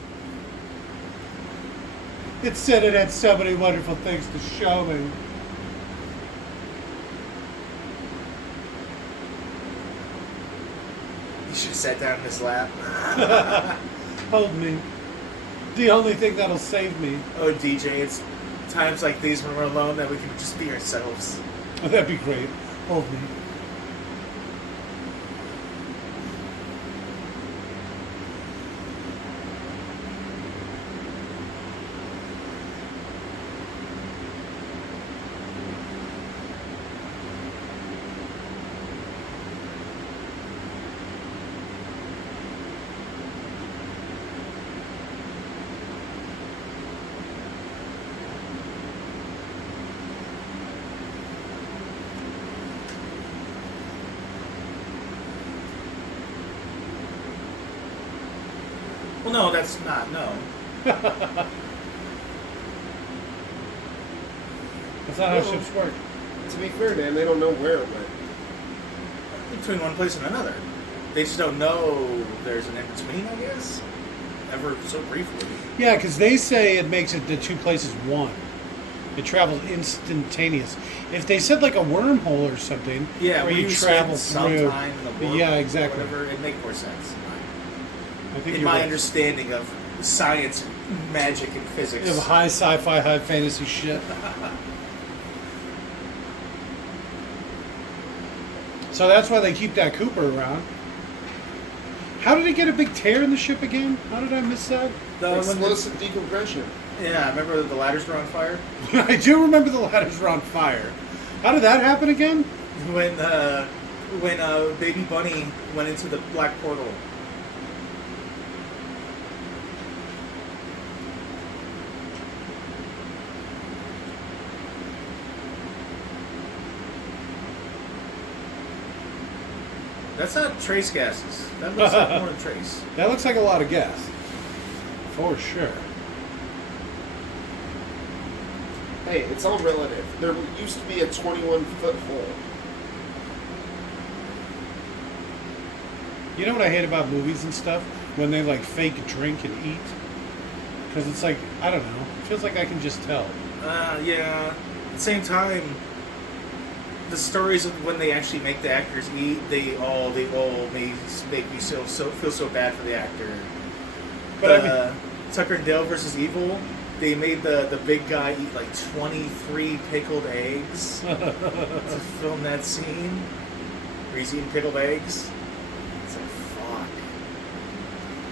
It said it had so many wonderful things to show me. You should have sat down in his lap. Hold me. The only thing that'll save me. Oh, DJ, it's times like these when we're alone that we can just be ourselves. Oh, that'd be great. Hold me. Well, no, that's not, no. That's not how Well- ships work. To be fair, Dan, they don't know where it went. Between one place and another. They just don't know there's an in-between, I guess. Ever so briefly. Yeah, because they say it makes it the two places one. It travels instantaneous. If they said like a wormhole or something, Yeah, where when you you travel spend through. some time in the world Yeah, or exactly. whatever, it'd make more sense. I think In you're my right. understanding of science, magic, and physics. Of high sci-fi, high fantasy shit. So that's why they keep that Cooper around. How did it get a big tear in the ship again? How did I miss that? Explosive decompression. Yeah, remember the ladders were on fire? I do remember the ladders were on fire. How did that happen again? When Baby Bunny went into the black portal. That's not trace gases. That looks like more than trace. That looks like a lot of gas. For sure. Hey, it's all relative. There used to be a 21-foot hole. You know what I hate about movies and stuff? When they like fake drink and eat. Because it's like, I don't know. It feels like I can just tell. Yeah. At the same time, the stories of when they actually make the actors eat, they all make me feel so bad for the actor. But I mean, Tucker and Dale versus Evil, they made the big guy eat like 23 pickled eggs to film that scene where he's eating pickled eggs. It's like, fuck.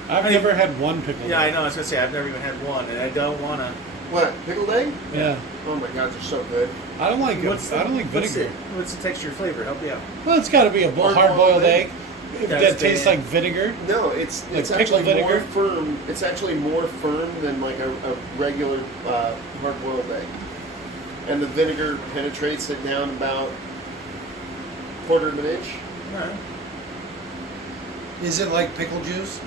I've never had one pickled egg. Yeah, I know. I was gonna say I've never even had one, and I don't wanna. What, pickled egg? Yeah. Oh my god, they're so good. I don't like I don't like vinegar. What's the texture, flavor? Help me out. Well, it's got to be a hard-boiled egg that tastes like vinegar. No, it's Like actually pickled more vinegar? firm. It's actually more firm than like a regular hard-boiled egg. And the vinegar penetrates it down about quarter of an inch. All right. Is it like pickle juice?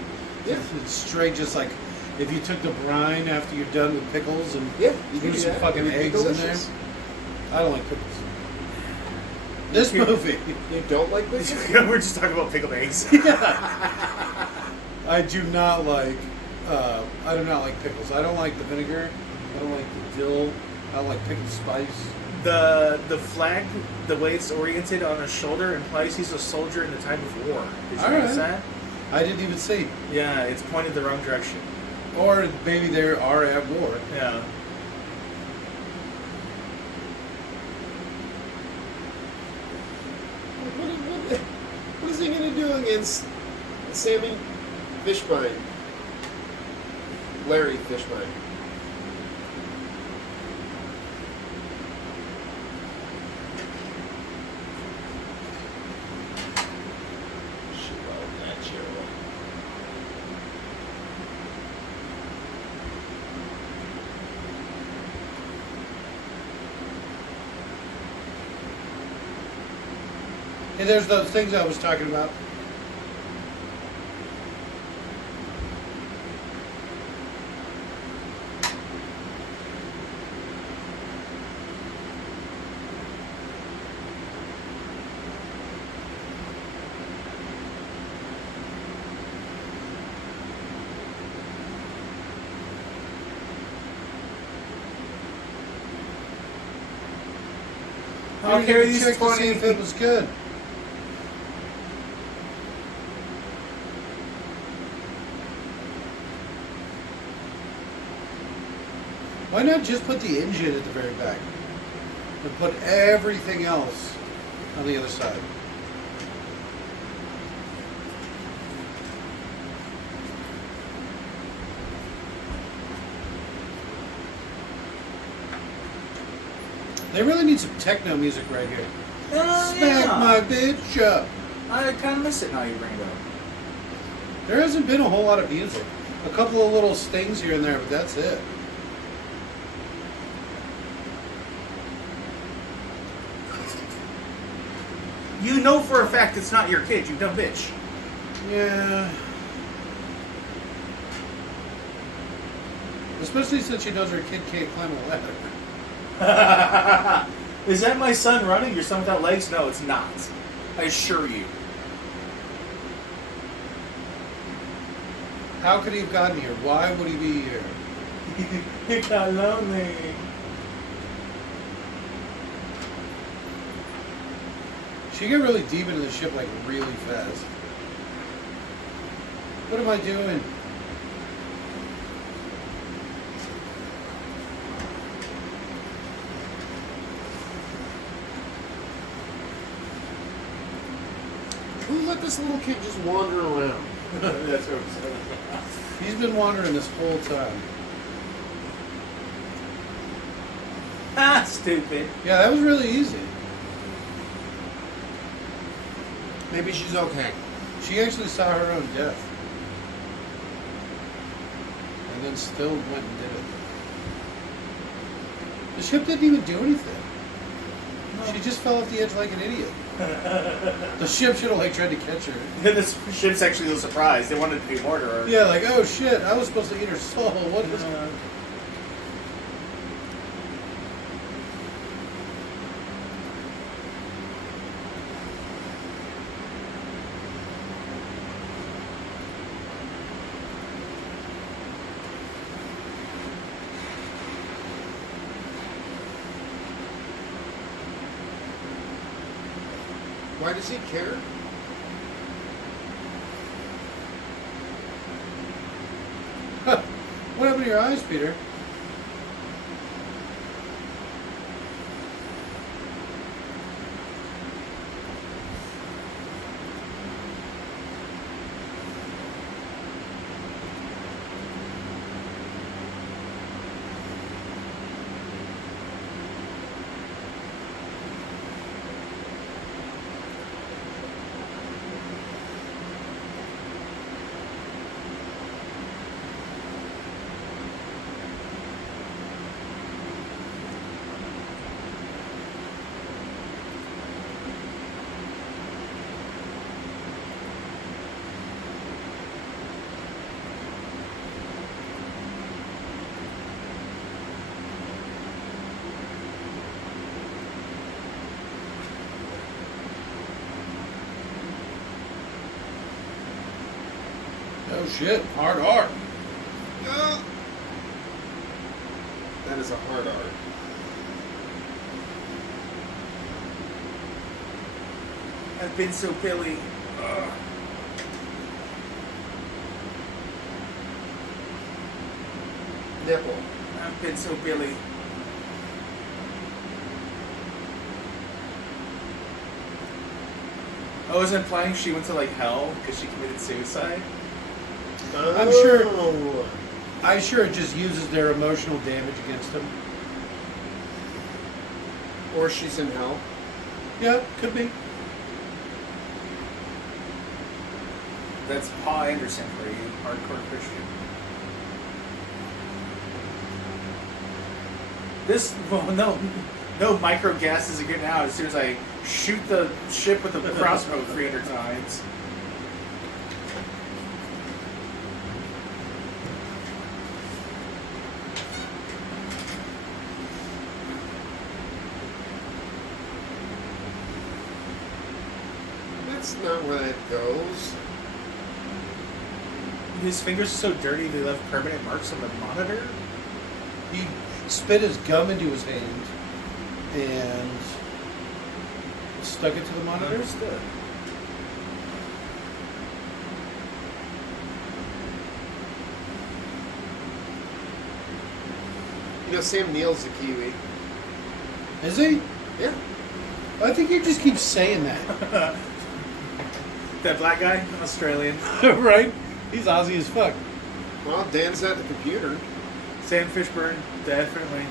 Yeah. It's straight, just like if you took the brine after you're done with pickles and Yeah, you threw can do some that. fucking It'd be eggs in there. delicious. I don't like pickles. This movie. You don't like this? We're just talking about pickled eggs. I do not like. I do not like pickles. I don't like the vinegar. I don't like the dill. I don't like pickled spice. The flag, the way it's oriented on his shoulder, implies he's a soldier in the time of war. Did you notice that? I didn't even see. Yeah, it's pointed the wrong direction. Or maybe they are at war. Yeah. What is he going to do against Sammy Fishbine? Larry Fishbine. She loved that show. And there's those things I was talking about. I'll I carry didn't these check to see 20. if it was good. Why not just put the engine at the very back and put everything else on the other side? They really need some techno music right here. Smack my bitch up. I kind of miss it now you bring it up. There hasn't been a whole lot of music. A couple of little stings here and there, but that's it. You know for a fact it's not your kid, you dumb bitch. Yeah. Especially since she knows her kid can't climb a ladder. Is that my son running? Your son without legs? No, it's not. I assure you. How could he have gotten here? Why would he be here? He got lonely. She get really deep into the ship like really fast. What am I doing? Who let this little kid just wander around? That's what I'm saying. He's been wandering this whole time. Ah, stupid. Yeah, that was really easy. Maybe she's okay. She actually saw her own death. And then still went and did it. The ship didn't even do anything. She just fell off the edge like an idiot. The ship should have like tried to catch her. This ship's actually a surprise. They wanted to do more to her. Yeah, like, oh shit, I was supposed to eat her soul. What was Why does he care? What happened to your eyes, Peter? Oh shit, hard R. That is a hard R. I've been so Billy. Nipple. I've been so Billy. I was implying she went to like hell because she committed suicide. I'm sure. I'm sure it just uses their emotional damage against them. Or she's in hell. Yeah, could be. That's Paul Anderson for you, hardcore Christian. This, well, no micro gases are getting out as soon as I shoot the ship with a crossbow 300 times. That's not where that goes. His fingers are so dirty they left permanent marks on the monitor. He spit his gum into his hand and stuck it to the monitor. Understood. You know, Sam Neill's a Kiwi. Is he? Yeah. I think you just keep saying that. That black guy, Australian. Right? He's Aussie as fuck. Well, Dan's at the computer. Sam Fishburne, definitely.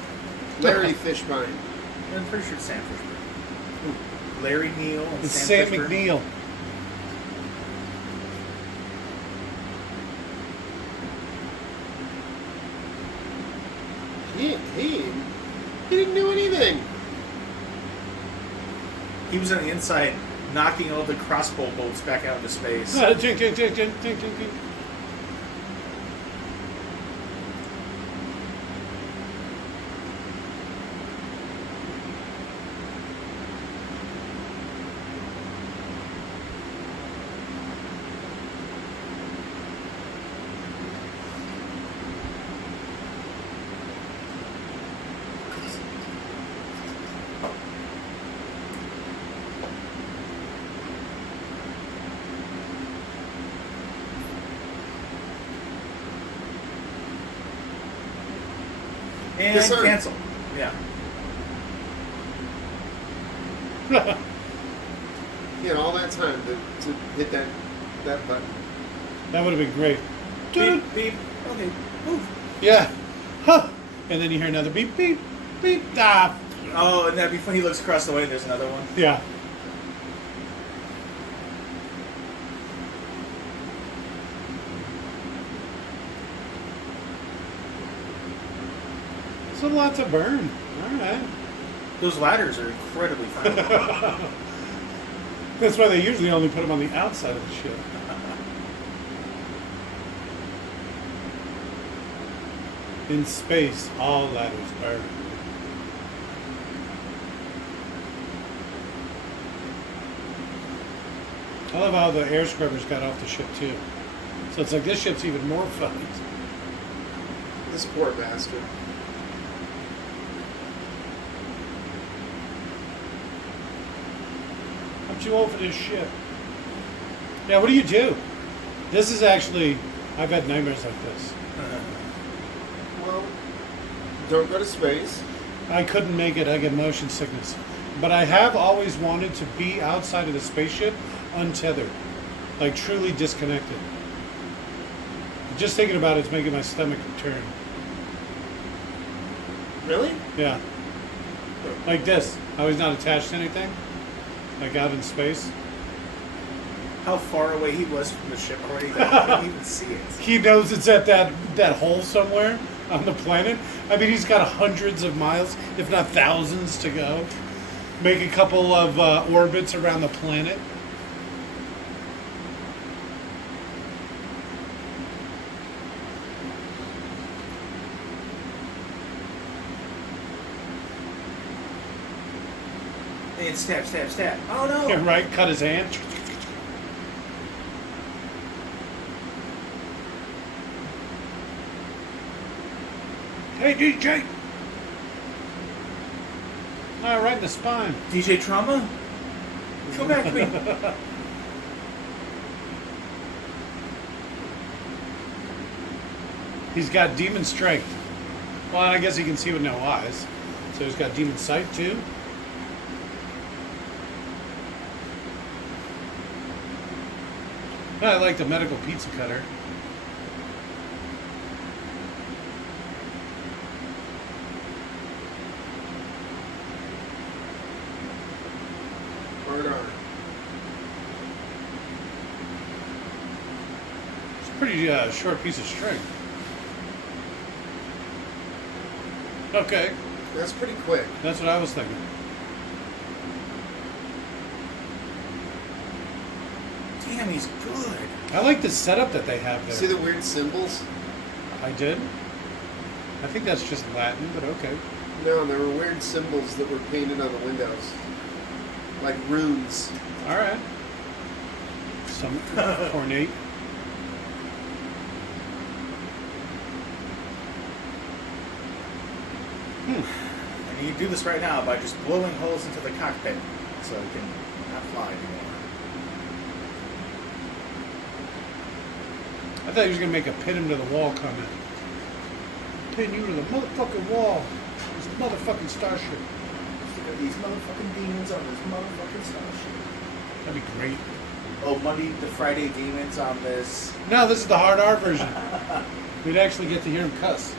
Larry Fishbine. I'm pretty sure it's Sam Fishburne. Larry Neill and It's Sam Sam Fishburne. McNeil. He didn't do anything. He was on the inside, knocking all the crossbow bolts back out into space. Tink, tink, tink, tink, tink, tink, tink. And Disarm. cancel. Yeah. He had all that time to hit that button. That would have been great. Beep, beep. Okay, move. Yeah. Huh. And then you hear another beep, beep, beep. Ah. Oh, and that'd be funny. He looks across the way and there's another one. Yeah. It's a lot to burn. All right. Those ladders are incredibly flammable. That's why they usually only put them on the outside of the ship. In space, all ladders burn. I love how the air scrubbers got off the ship too. So it's like this ship's even more fucked. This poor bastard. I'm too old for this shit. Yeah, what do you do? This is actually, I've had nightmares like this. Well, don't go to space. I couldn't make it. I get motion sickness. But I have always wanted to be outside of the spaceship untethered. Like truly disconnected. Just thinking about it's making my stomach turn. Really? Yeah. Like this. I was not attached to anything. Like out in space. How far away he was from the ship already that he couldn't even see it. He knows it's at that hole somewhere on the planet. I mean, he's got hundreds of miles, if not thousands, to go. Make a couple of orbits around the planet. And stab, stab, stab. Oh no! Yeah, right? Cut his hand. Hey, DJ! Ah, right in the spine. DJ Trauma? Come back to me. He's got demon strength. Well, and I guess he can see with no eyes. So he's got demon sight too. I like the medical pizza cutter. Hard R. It's a pretty short piece of string. Okay, That's pretty quick. that's what I was thinking. Damn, he's good. I like the setup that they have there. See the weird symbols? I did. I think that's just Latin, but okay. No, there were weird symbols that were painted on the windows. Like runes. All right. Some ornate. And you can do this right now by just blowing holes into the cockpit so it can not fly anymore. I thought he was going to make a pin him to the wall comment. Pin you to the motherfucking wall. It's a motherfucking starship. Look at these motherfucking demons on this motherfucking starship. That'd be great. Oh, Monday to Friday demons on this. No, this is the hard R version. We'd actually get to hear him cuss.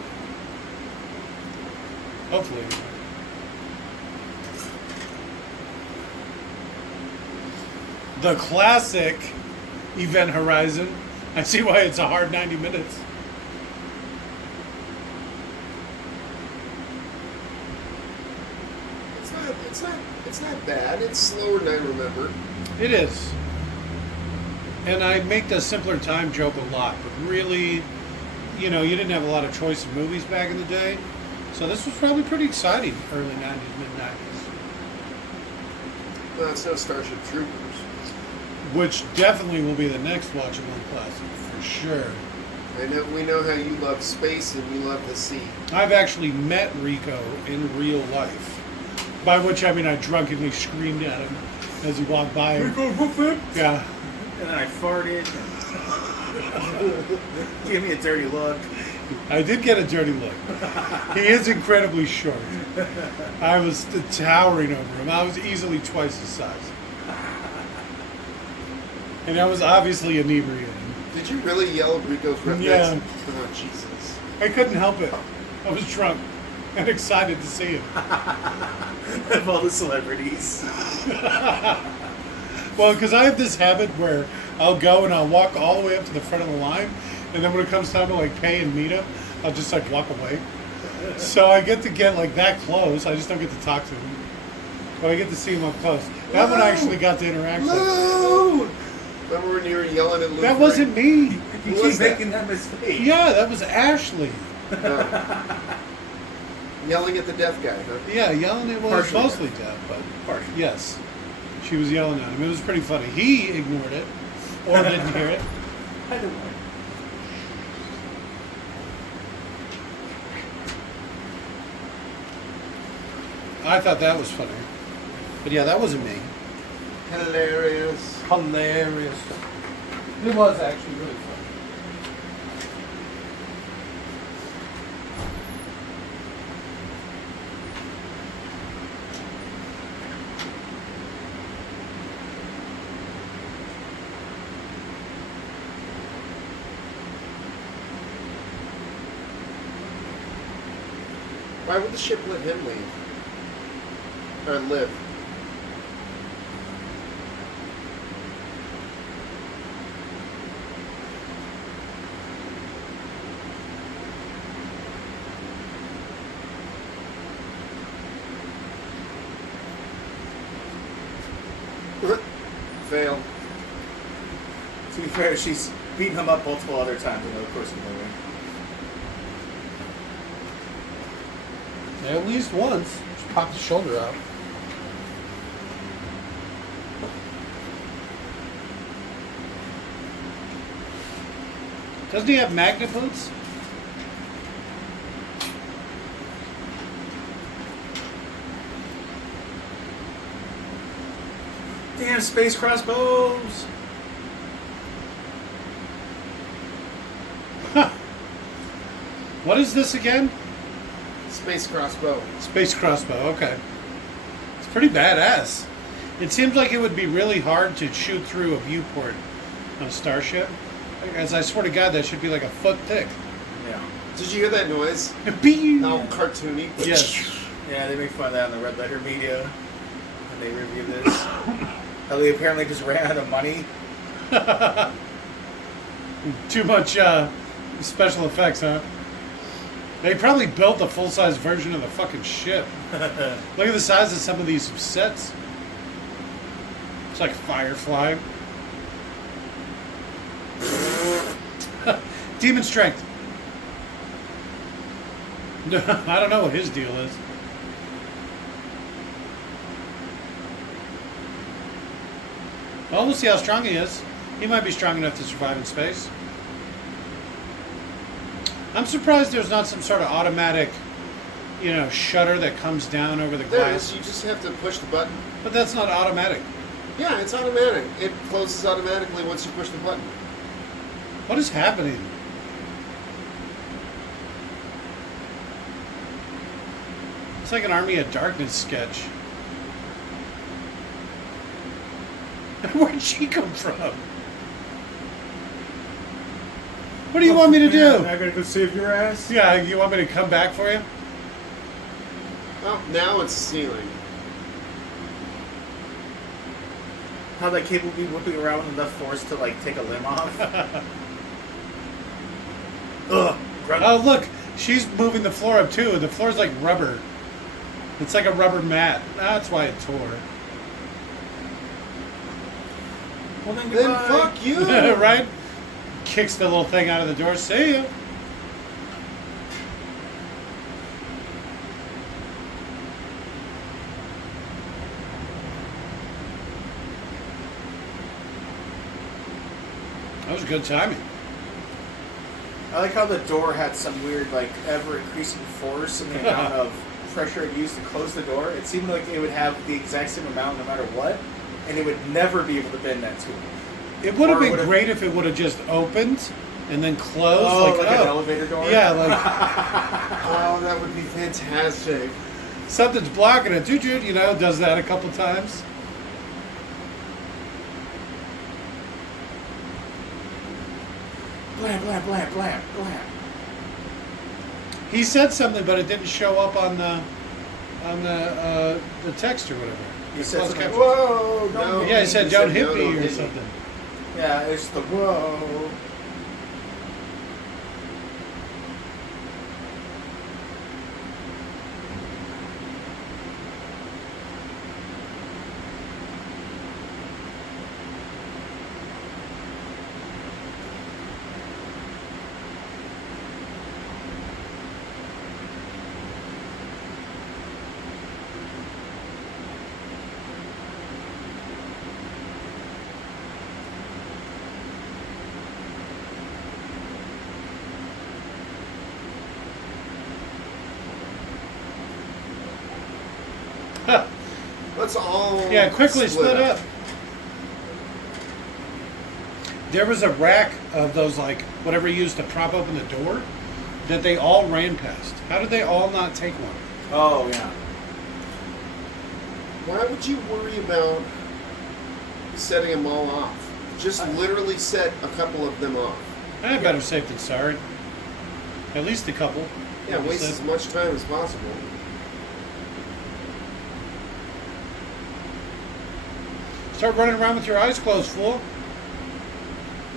Hopefully. The classic Event Horizon. I see why it's a hard 90 minutes. It's not bad. It's slower than I remember. It is. And I make the simpler time joke a lot, but really, you know, you didn't have a lot of choice of movies back in the day. So this was probably pretty exciting, early 90s, mid-90s. No, it's no Starship Troopers. Which definitely will be the next watchable classic, for sure. I know we know how you love space and you love the sea. I've actually met Rico in real life. By which I mean I drunkenly screamed at him as he walked by. Yeah. And then I farted and gave me a dirty look. I did get a dirty look. He is incredibly short. I was towering over him. I was easily twice his size. And I was obviously inebriated. Did you really yell at Rico's reference? Yeah. Oh, Jesus. I couldn't help it. I was drunk and excited to see him. Of all the celebrities. Well, because I have this habit where I'll go and I'll walk all the way up to the front of the line, and then when it comes time to like pay and meet him, I'll just like walk away. So I get to get like that close. I just don't get to talk to him. But I get to see him up close. That one I actually got to interact with. Lou! Remember when you were yelling at Lou? That wasn't me. You Who keep was that? making that mistake. Yeah, that was Ashley. No. Yelling at the deaf guy, huh? Yeah, yelling at well, Partially mostly deaf, but Partially. yes, she was yelling at him. It was pretty funny. He ignored it or didn't hear it. Either way. I thought that was funny. But yeah, that wasn't me. Hilarious. Hilarious. It was actually really funny. Why would the ship let him leave? Or live? Fail. To be fair, she's beaten him up multiple other times in the course of the movie. At least once. Just popped his shoulder out. Doesn't he have magnet boots? Damn, space crossbows! What is this again? Space crossbow. Space crossbow, okay. It's pretty badass. It seems like it would be really hard to shoot through a viewport on a starship. As I swear to God, that should be like a foot thick. Yeah. Did you hear that noise? Beep. How cartoony. Yes. Yeah, they make fun of that in the Red Letter Media when they review this. How they apparently just ran out of money. Too much special effects, huh? They probably built a full-size version of the fucking ship. Look at the size of some of these sets. It's like Firefly. Demon strength. I don't know what his deal is. Well, we'll see how strong he is. He might be strong enough to survive in space. I'm surprised there's not some sort of automatic, shutter that comes down over the There glass. is. You just have to push the button. But that's not automatic. Yeah, it's automatic. It closes automatically once you push the button. What is happening? It's like an Army of Darkness sketch. Where'd she come from? What do you want me to do? I gotta go save your ass? Yeah, you want me to come back for you? Oh, now it's ceiling. How that cable be whipping around with enough force to, take a limb off? Ugh. Oh, look. She's moving the floor up, too. The floor's like rubber. It's like a rubber mat. That's why it tore. Well, then Then goodbye. fuck you! Right? Kicks the little thing out of the door. See ya. That was good timing. I like how the door had some weird, ever-increasing force in the amount of pressure it used to close the door. It seemed like it would have the exact same amount no matter what, and it would never be able to bend that tool. It would have Or been would've- great if it would have just opened and then closed. Oh, like an elevator door? Yeah, like Oh, that would be fantastic. something's blocking it. Does that a couple times. Blam, blam, blam, blam, blam. He said something, but it didn't show up on the text or whatever. He said Closed something, caption. whoa, don't No. hit Yeah, he me." said, He "Don't said, hit "No, me" don't or hit me. something. Yeah, it's the whoa. Let's all Yeah, quickly split up. There was a rack of those, whatever you used to prop open the door that they all ran past. How did they all not take one? Oh, yeah. Why would you worry about setting them all off? Just literally set a couple of them off. Better safe than sorry. At least a couple. Yeah, like you waste said. as much time as possible. Start running around with your eyes closed, fool.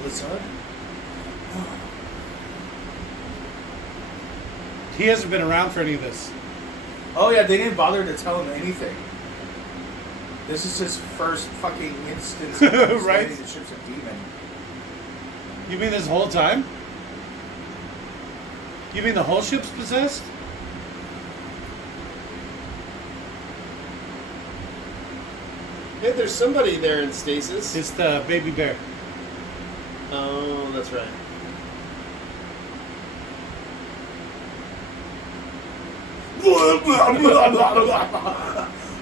Listen. He hasn't been around for any of this. Oh, yeah, they didn't bother to tell him anything. This is his first fucking instance of Right. understanding the ship's a demon. You mean this whole time? You mean the whole ship's possessed? Hey, there's somebody there in stasis. It's the baby bear. Oh, that's right.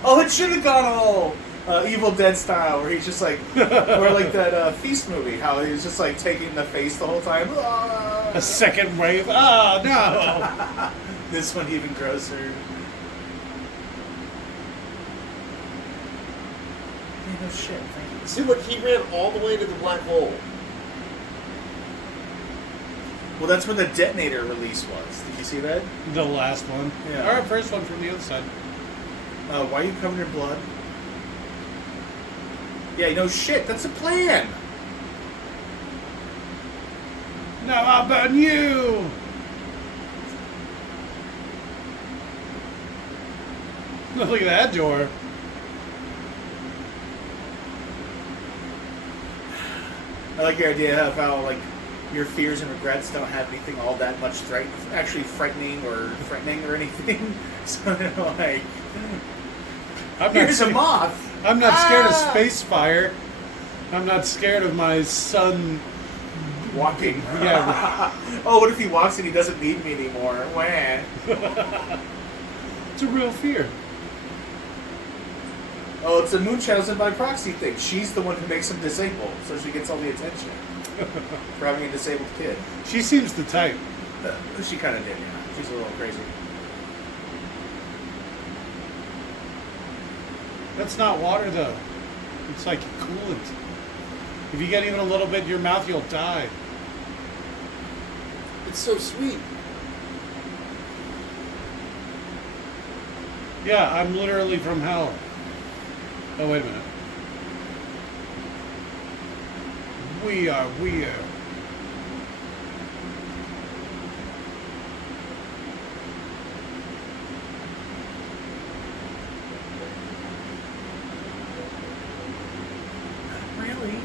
Oh, it should have gone all Evil Dead style, where he's just like, or like that Feast movie, how he was just like taking the face the whole time. Ah! A second wave. Oh, no. This one even grosser. Yeah, no shit. Thank you. See what he ran all the way to the black hole. Well, that's where the detonator release was. Did you see that? The last one. Yeah. All right, first one from the other side. Why are you covered in blood? Yeah, no shit. That's a plan. No, I'll burn you. Look at that door. I like your idea of how like your fears and regrets don't have anything all that much frightening or anything. So like, here's a moth. I'm not scared of space fire. I'm not scared of my son Walking. Yeah. Oh, what if he walks and he doesn't need me anymore? Wah. It's a real fear. Oh, it's a Munchausen by proxy thing. She's the one who makes him disabled, so she gets all the attention for having a disabled kid. She seems the type. She kind of did, yeah. She's a little crazy. That's not water, though. It's like coolant. If you get even a little bit in your mouth, you'll die. It's so sweet. Yeah, I'm literally from hell. Oh, wait a minute. We are weird. Really?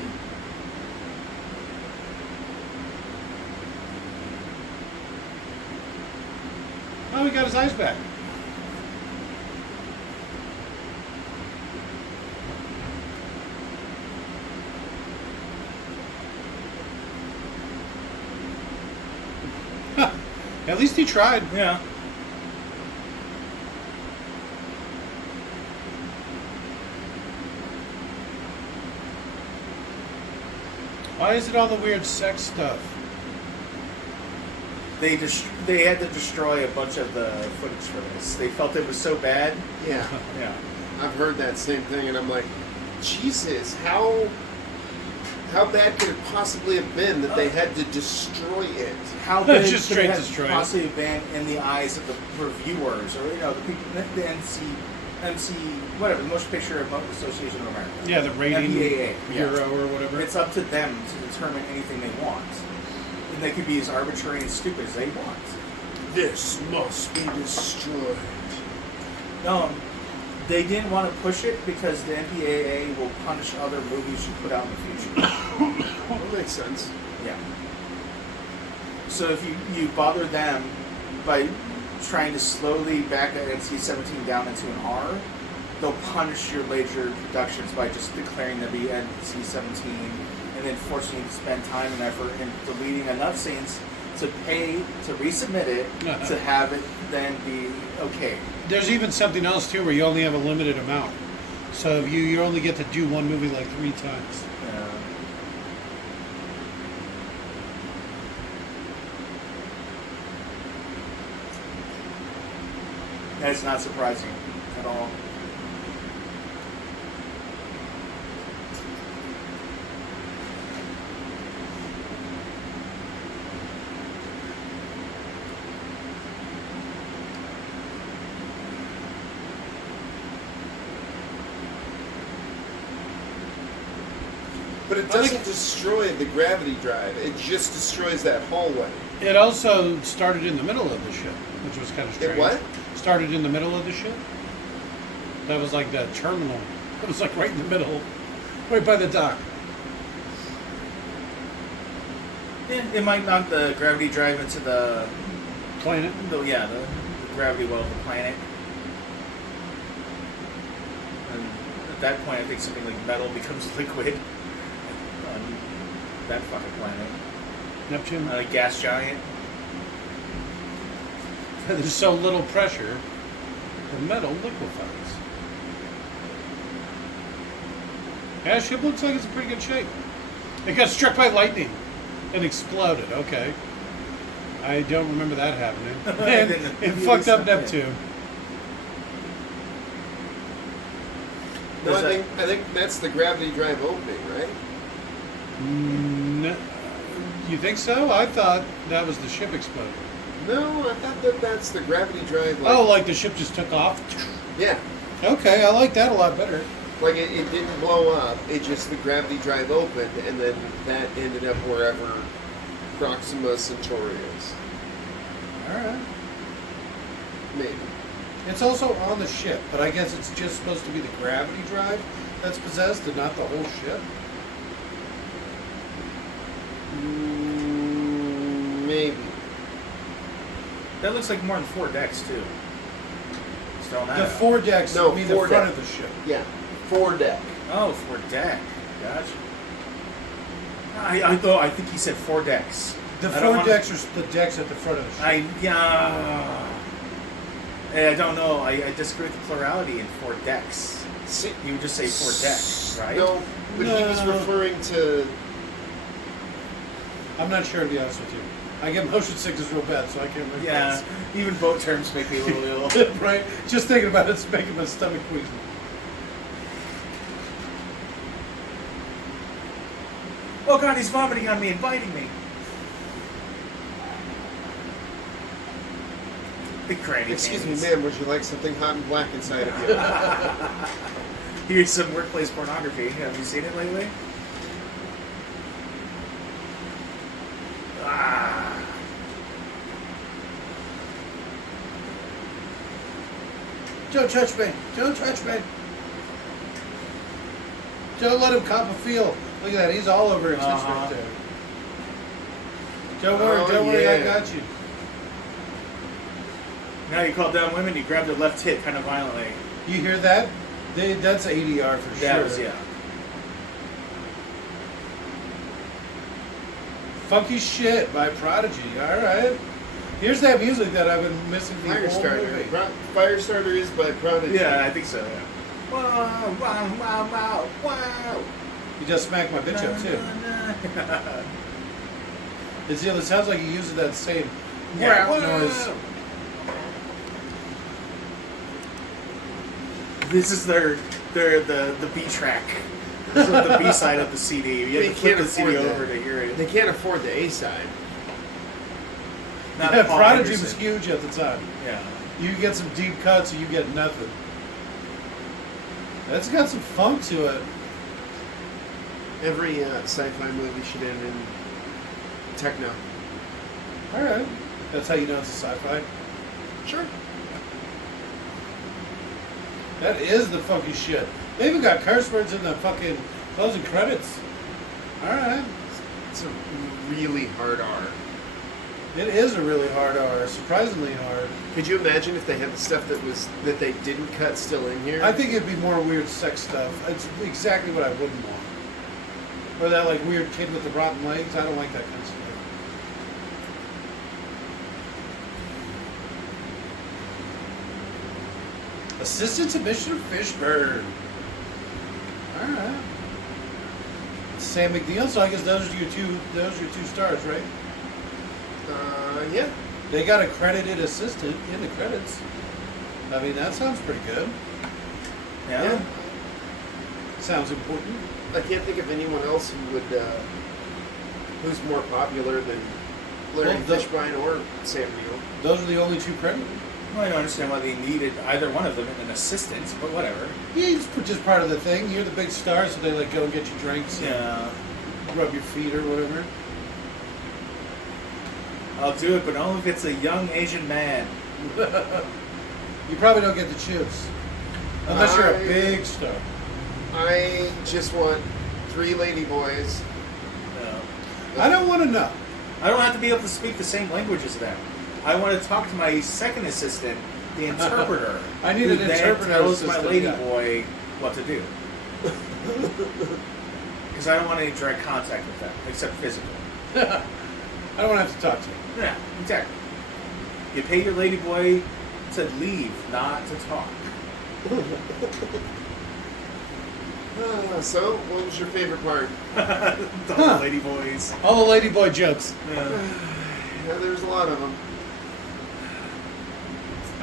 Oh, he got his eyes back. At least he tried. Yeah. Why is it all the weird sex stuff? They had to destroy a bunch of the footage for this. They felt it was so bad. Yeah. Yeah. I've heard that same thing, and I'm like, Jesus, how bad could it possibly have been that they had to destroy it? How big Just could straight it destroy it. have possibly been in the eyes of the reviewers, or the people, the MC, whatever, the Motion Picture Association of America. Yeah, the rating MPAA, bureau or whatever. It's up to them to determine anything they want, and they could be as arbitrary and stupid as they want. This must be destroyed. No, they didn't want to push it because the MPAA will punish other movies you put out in the future. That makes sense. Yeah. So if you bother them by trying to slowly back an NC-17 down into an R, they'll punish your later productions by just declaring them to be NC-17 and then forcing you to spend time and effort in deleting enough scenes to pay to resubmit it to have it then be okay. There's even something else too where you only have a limited amount. So you only get to do one movie like 3 times. That's not surprising at all. But it doesn't destroy the gravity drive. It just destroys that hallway. It also started in the middle of the ship, which was kind of strange. It what? Started in the middle of the ship. That was like the terminal. It was like right in the middle, right by the dock. Yeah, it might knock the gravity drive into the Planet. the gravity well of the planet. And at that point, I think something like metal becomes liquid on that fucking planet. Neptune. Not a gas giant. There's so little pressure, the metal liquefies. Yeah, ship looks like it's in pretty good shape. It got struck by lightning and exploded. Okay. I don't remember that happening. And it fucked up Neptune. No, I think that's the gravity drive opening, right? You think so? I thought that was the ship exploding. No, I thought that's the gravity drive. Oh, like the ship just took off? Yeah. Okay, I like that a lot better. Like it didn't blow up. It just the gravity drive opened, and then that ended up wherever Proxima Centauri is. Alright. Maybe. It's also on the ship, but I guess it's just supposed to be the gravity drive that's possessed and not the whole ship. Maybe. That looks like more than 4 decks too. Still not. The foredecks No, would be the front foredeck. of the ship. Yeah. 4 deck. Oh, 4 deck. Gotcha. I think he said 4 decks. The I don't foredecks are the decks at the front of the ship. I don't know. I disagree with the plurality in 4 decks. See, You would just say 4 decks, right? No, but he was No. referring to. I'm not sure, to be honest with you. I get motion sickness real bad, so I can't remember. Yeah. Even boat terms make me a little ill. That's right? Just thinking about it's making my stomach queasy. Oh god, he's vomiting on me and biting me. Big cranny. Excuse me, panties. ma'am. Would you like something hot and black inside of you? Here's some workplace pornography. Have you seen it lately? Ah. Don't touch me. Don't touch me. Don't let him cop a feel. Look at that. He's all over his tits right there. Don't worry. Oh, Don't worry. I yeah. got you. Now you call down women, you grab their left hip kind of violently. You hear that? That's ADR for That sure. was, yeah. Funky Shit by Prodigy. All right. Here's that music that I've been missing the whole movie. Firestarter is by Prodigy. Yeah, I think so, yeah. Wow, wow, wow, wow, wow. You just smacked my bitch up too. It sounds like he uses that same Yeah. noise. This is the B track. This is the B side of the CD. You They have to flip can't the CD afford that. over to hear it. They can't afford the A side. Not Yeah, Paul Prodigy Anderson. was huge at the time. Yeah. You get some deep cuts or you get nothing. That's got some funk to it. Every sci-fi movie should end in techno. All right. That's how you know it's a sci-fi. Sure. That is the funky shit. They even got curse words in the fucking closing credits. All right. It's a really hard R. It is a really hard R, surprisingly hard. Could you imagine if they had the stuff that they didn't cut still in here? I think it'd be more weird sex stuff. It's exactly what I wouldn't want. Or that like weird kid with the rotten legs. I don't like that kind of stuff. Assistant submission of Fishburne. Alright. Sam McNeil, so I guess those are your two stars, right? Yeah. They got a credited assistant in the credits. I mean, that sounds pretty good. Yeah. Sounds important. I can't think of anyone else who would, who's more popular than Larry Well, Fishburne or Sam Neill. Those are the only two credited. Well, I don't understand why they needed either one of them in an assistant, but whatever. Yeah, it's just part of the thing. You're the big star, so they like go and get you drinks Yeah. and rub your feet or whatever. I'll do it, but only if it's a young Asian man. You probably don't get to choose. Unless you're a big star. I just want 3 lady boys. No. I don't want to know. I don't have to be able to speak the same language as them. I want to talk to my second assistant, the interpreter. I need who an then interpreter tells my assistant, lady yeah. boy what to do. Because I don't want any direct contact with them, except physical. I don't want to have to talk to you. Yeah, exactly. You pay your lady boy to leave, not to talk. So, what was your favorite part? The whole lady boys. All the ladyboy jokes. Yeah. Yeah, there's a lot of them.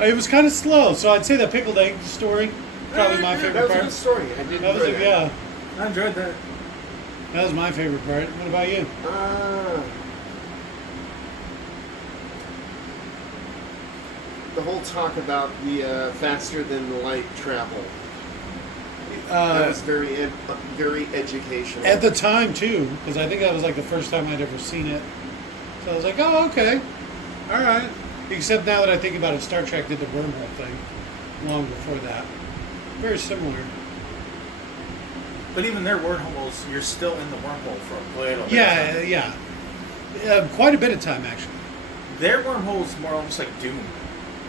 It was kind of slow, so I'd say the pickled egg story probably my favorite That was a part. good story. I did That was enjoy that. yeah, I enjoyed that. that was my favorite part. What about you? The whole talk about the faster than the light travel. That Uh, was very educational. at the time too, because I think that was like the first time I'd ever seen it. So I was like, oh, okay, all right. Except now that I think about it, Star Trek did the wormhole thing long before that. Very similar. But even their wormholes, you're still in the wormhole for a little bit. Yeah, yeah. Quite a bit of time actually. Their wormhole's more almost like Doom,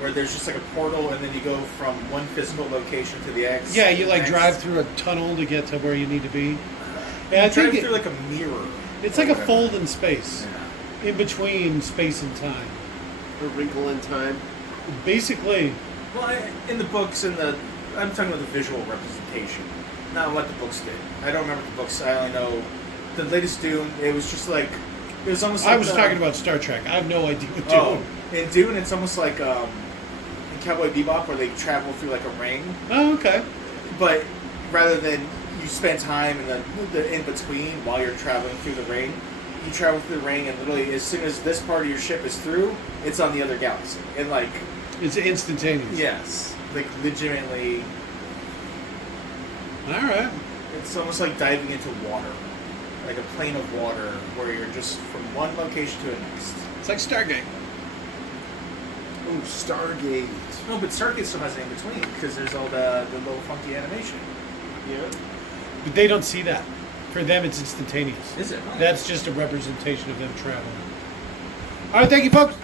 where there's just like a portal and then you go from one physical location to the next. Yeah, you like next. drive through a tunnel to get to where you need to be. You Yeah, I drive think through like a mirror. it's or like a whatever. fold in space, Yeah. in between space and time. A wrinkle in time. Basically, Well, in the books, I'm talking about the visual representation, not what the books did. I don't remember the books. I only know the latest Dune. It was just like it was almost. Like I was talking about Star Trek. I have no idea what Oh, doing. in Dune, it's almost like in Cowboy Bebop, where they travel through like a ring, Oh, okay. but rather than you spend time in the in between while you're traveling through the ring, you travel through the ring, and literally as soon as this part of your ship is through, it's on the other galaxy, and like. It's instantaneous. Yes, like legitimately, All right. it's almost like diving into water, like a plane of water where you're just from one location to the next. It's like Stargate. Oh, Stargate. No, but Stargate still has an in between because there's all the little funky animation. Yeah. But they don't see that. For them, it's instantaneous. Is it? That's just a representation of them traveling. All right, thank you, folks.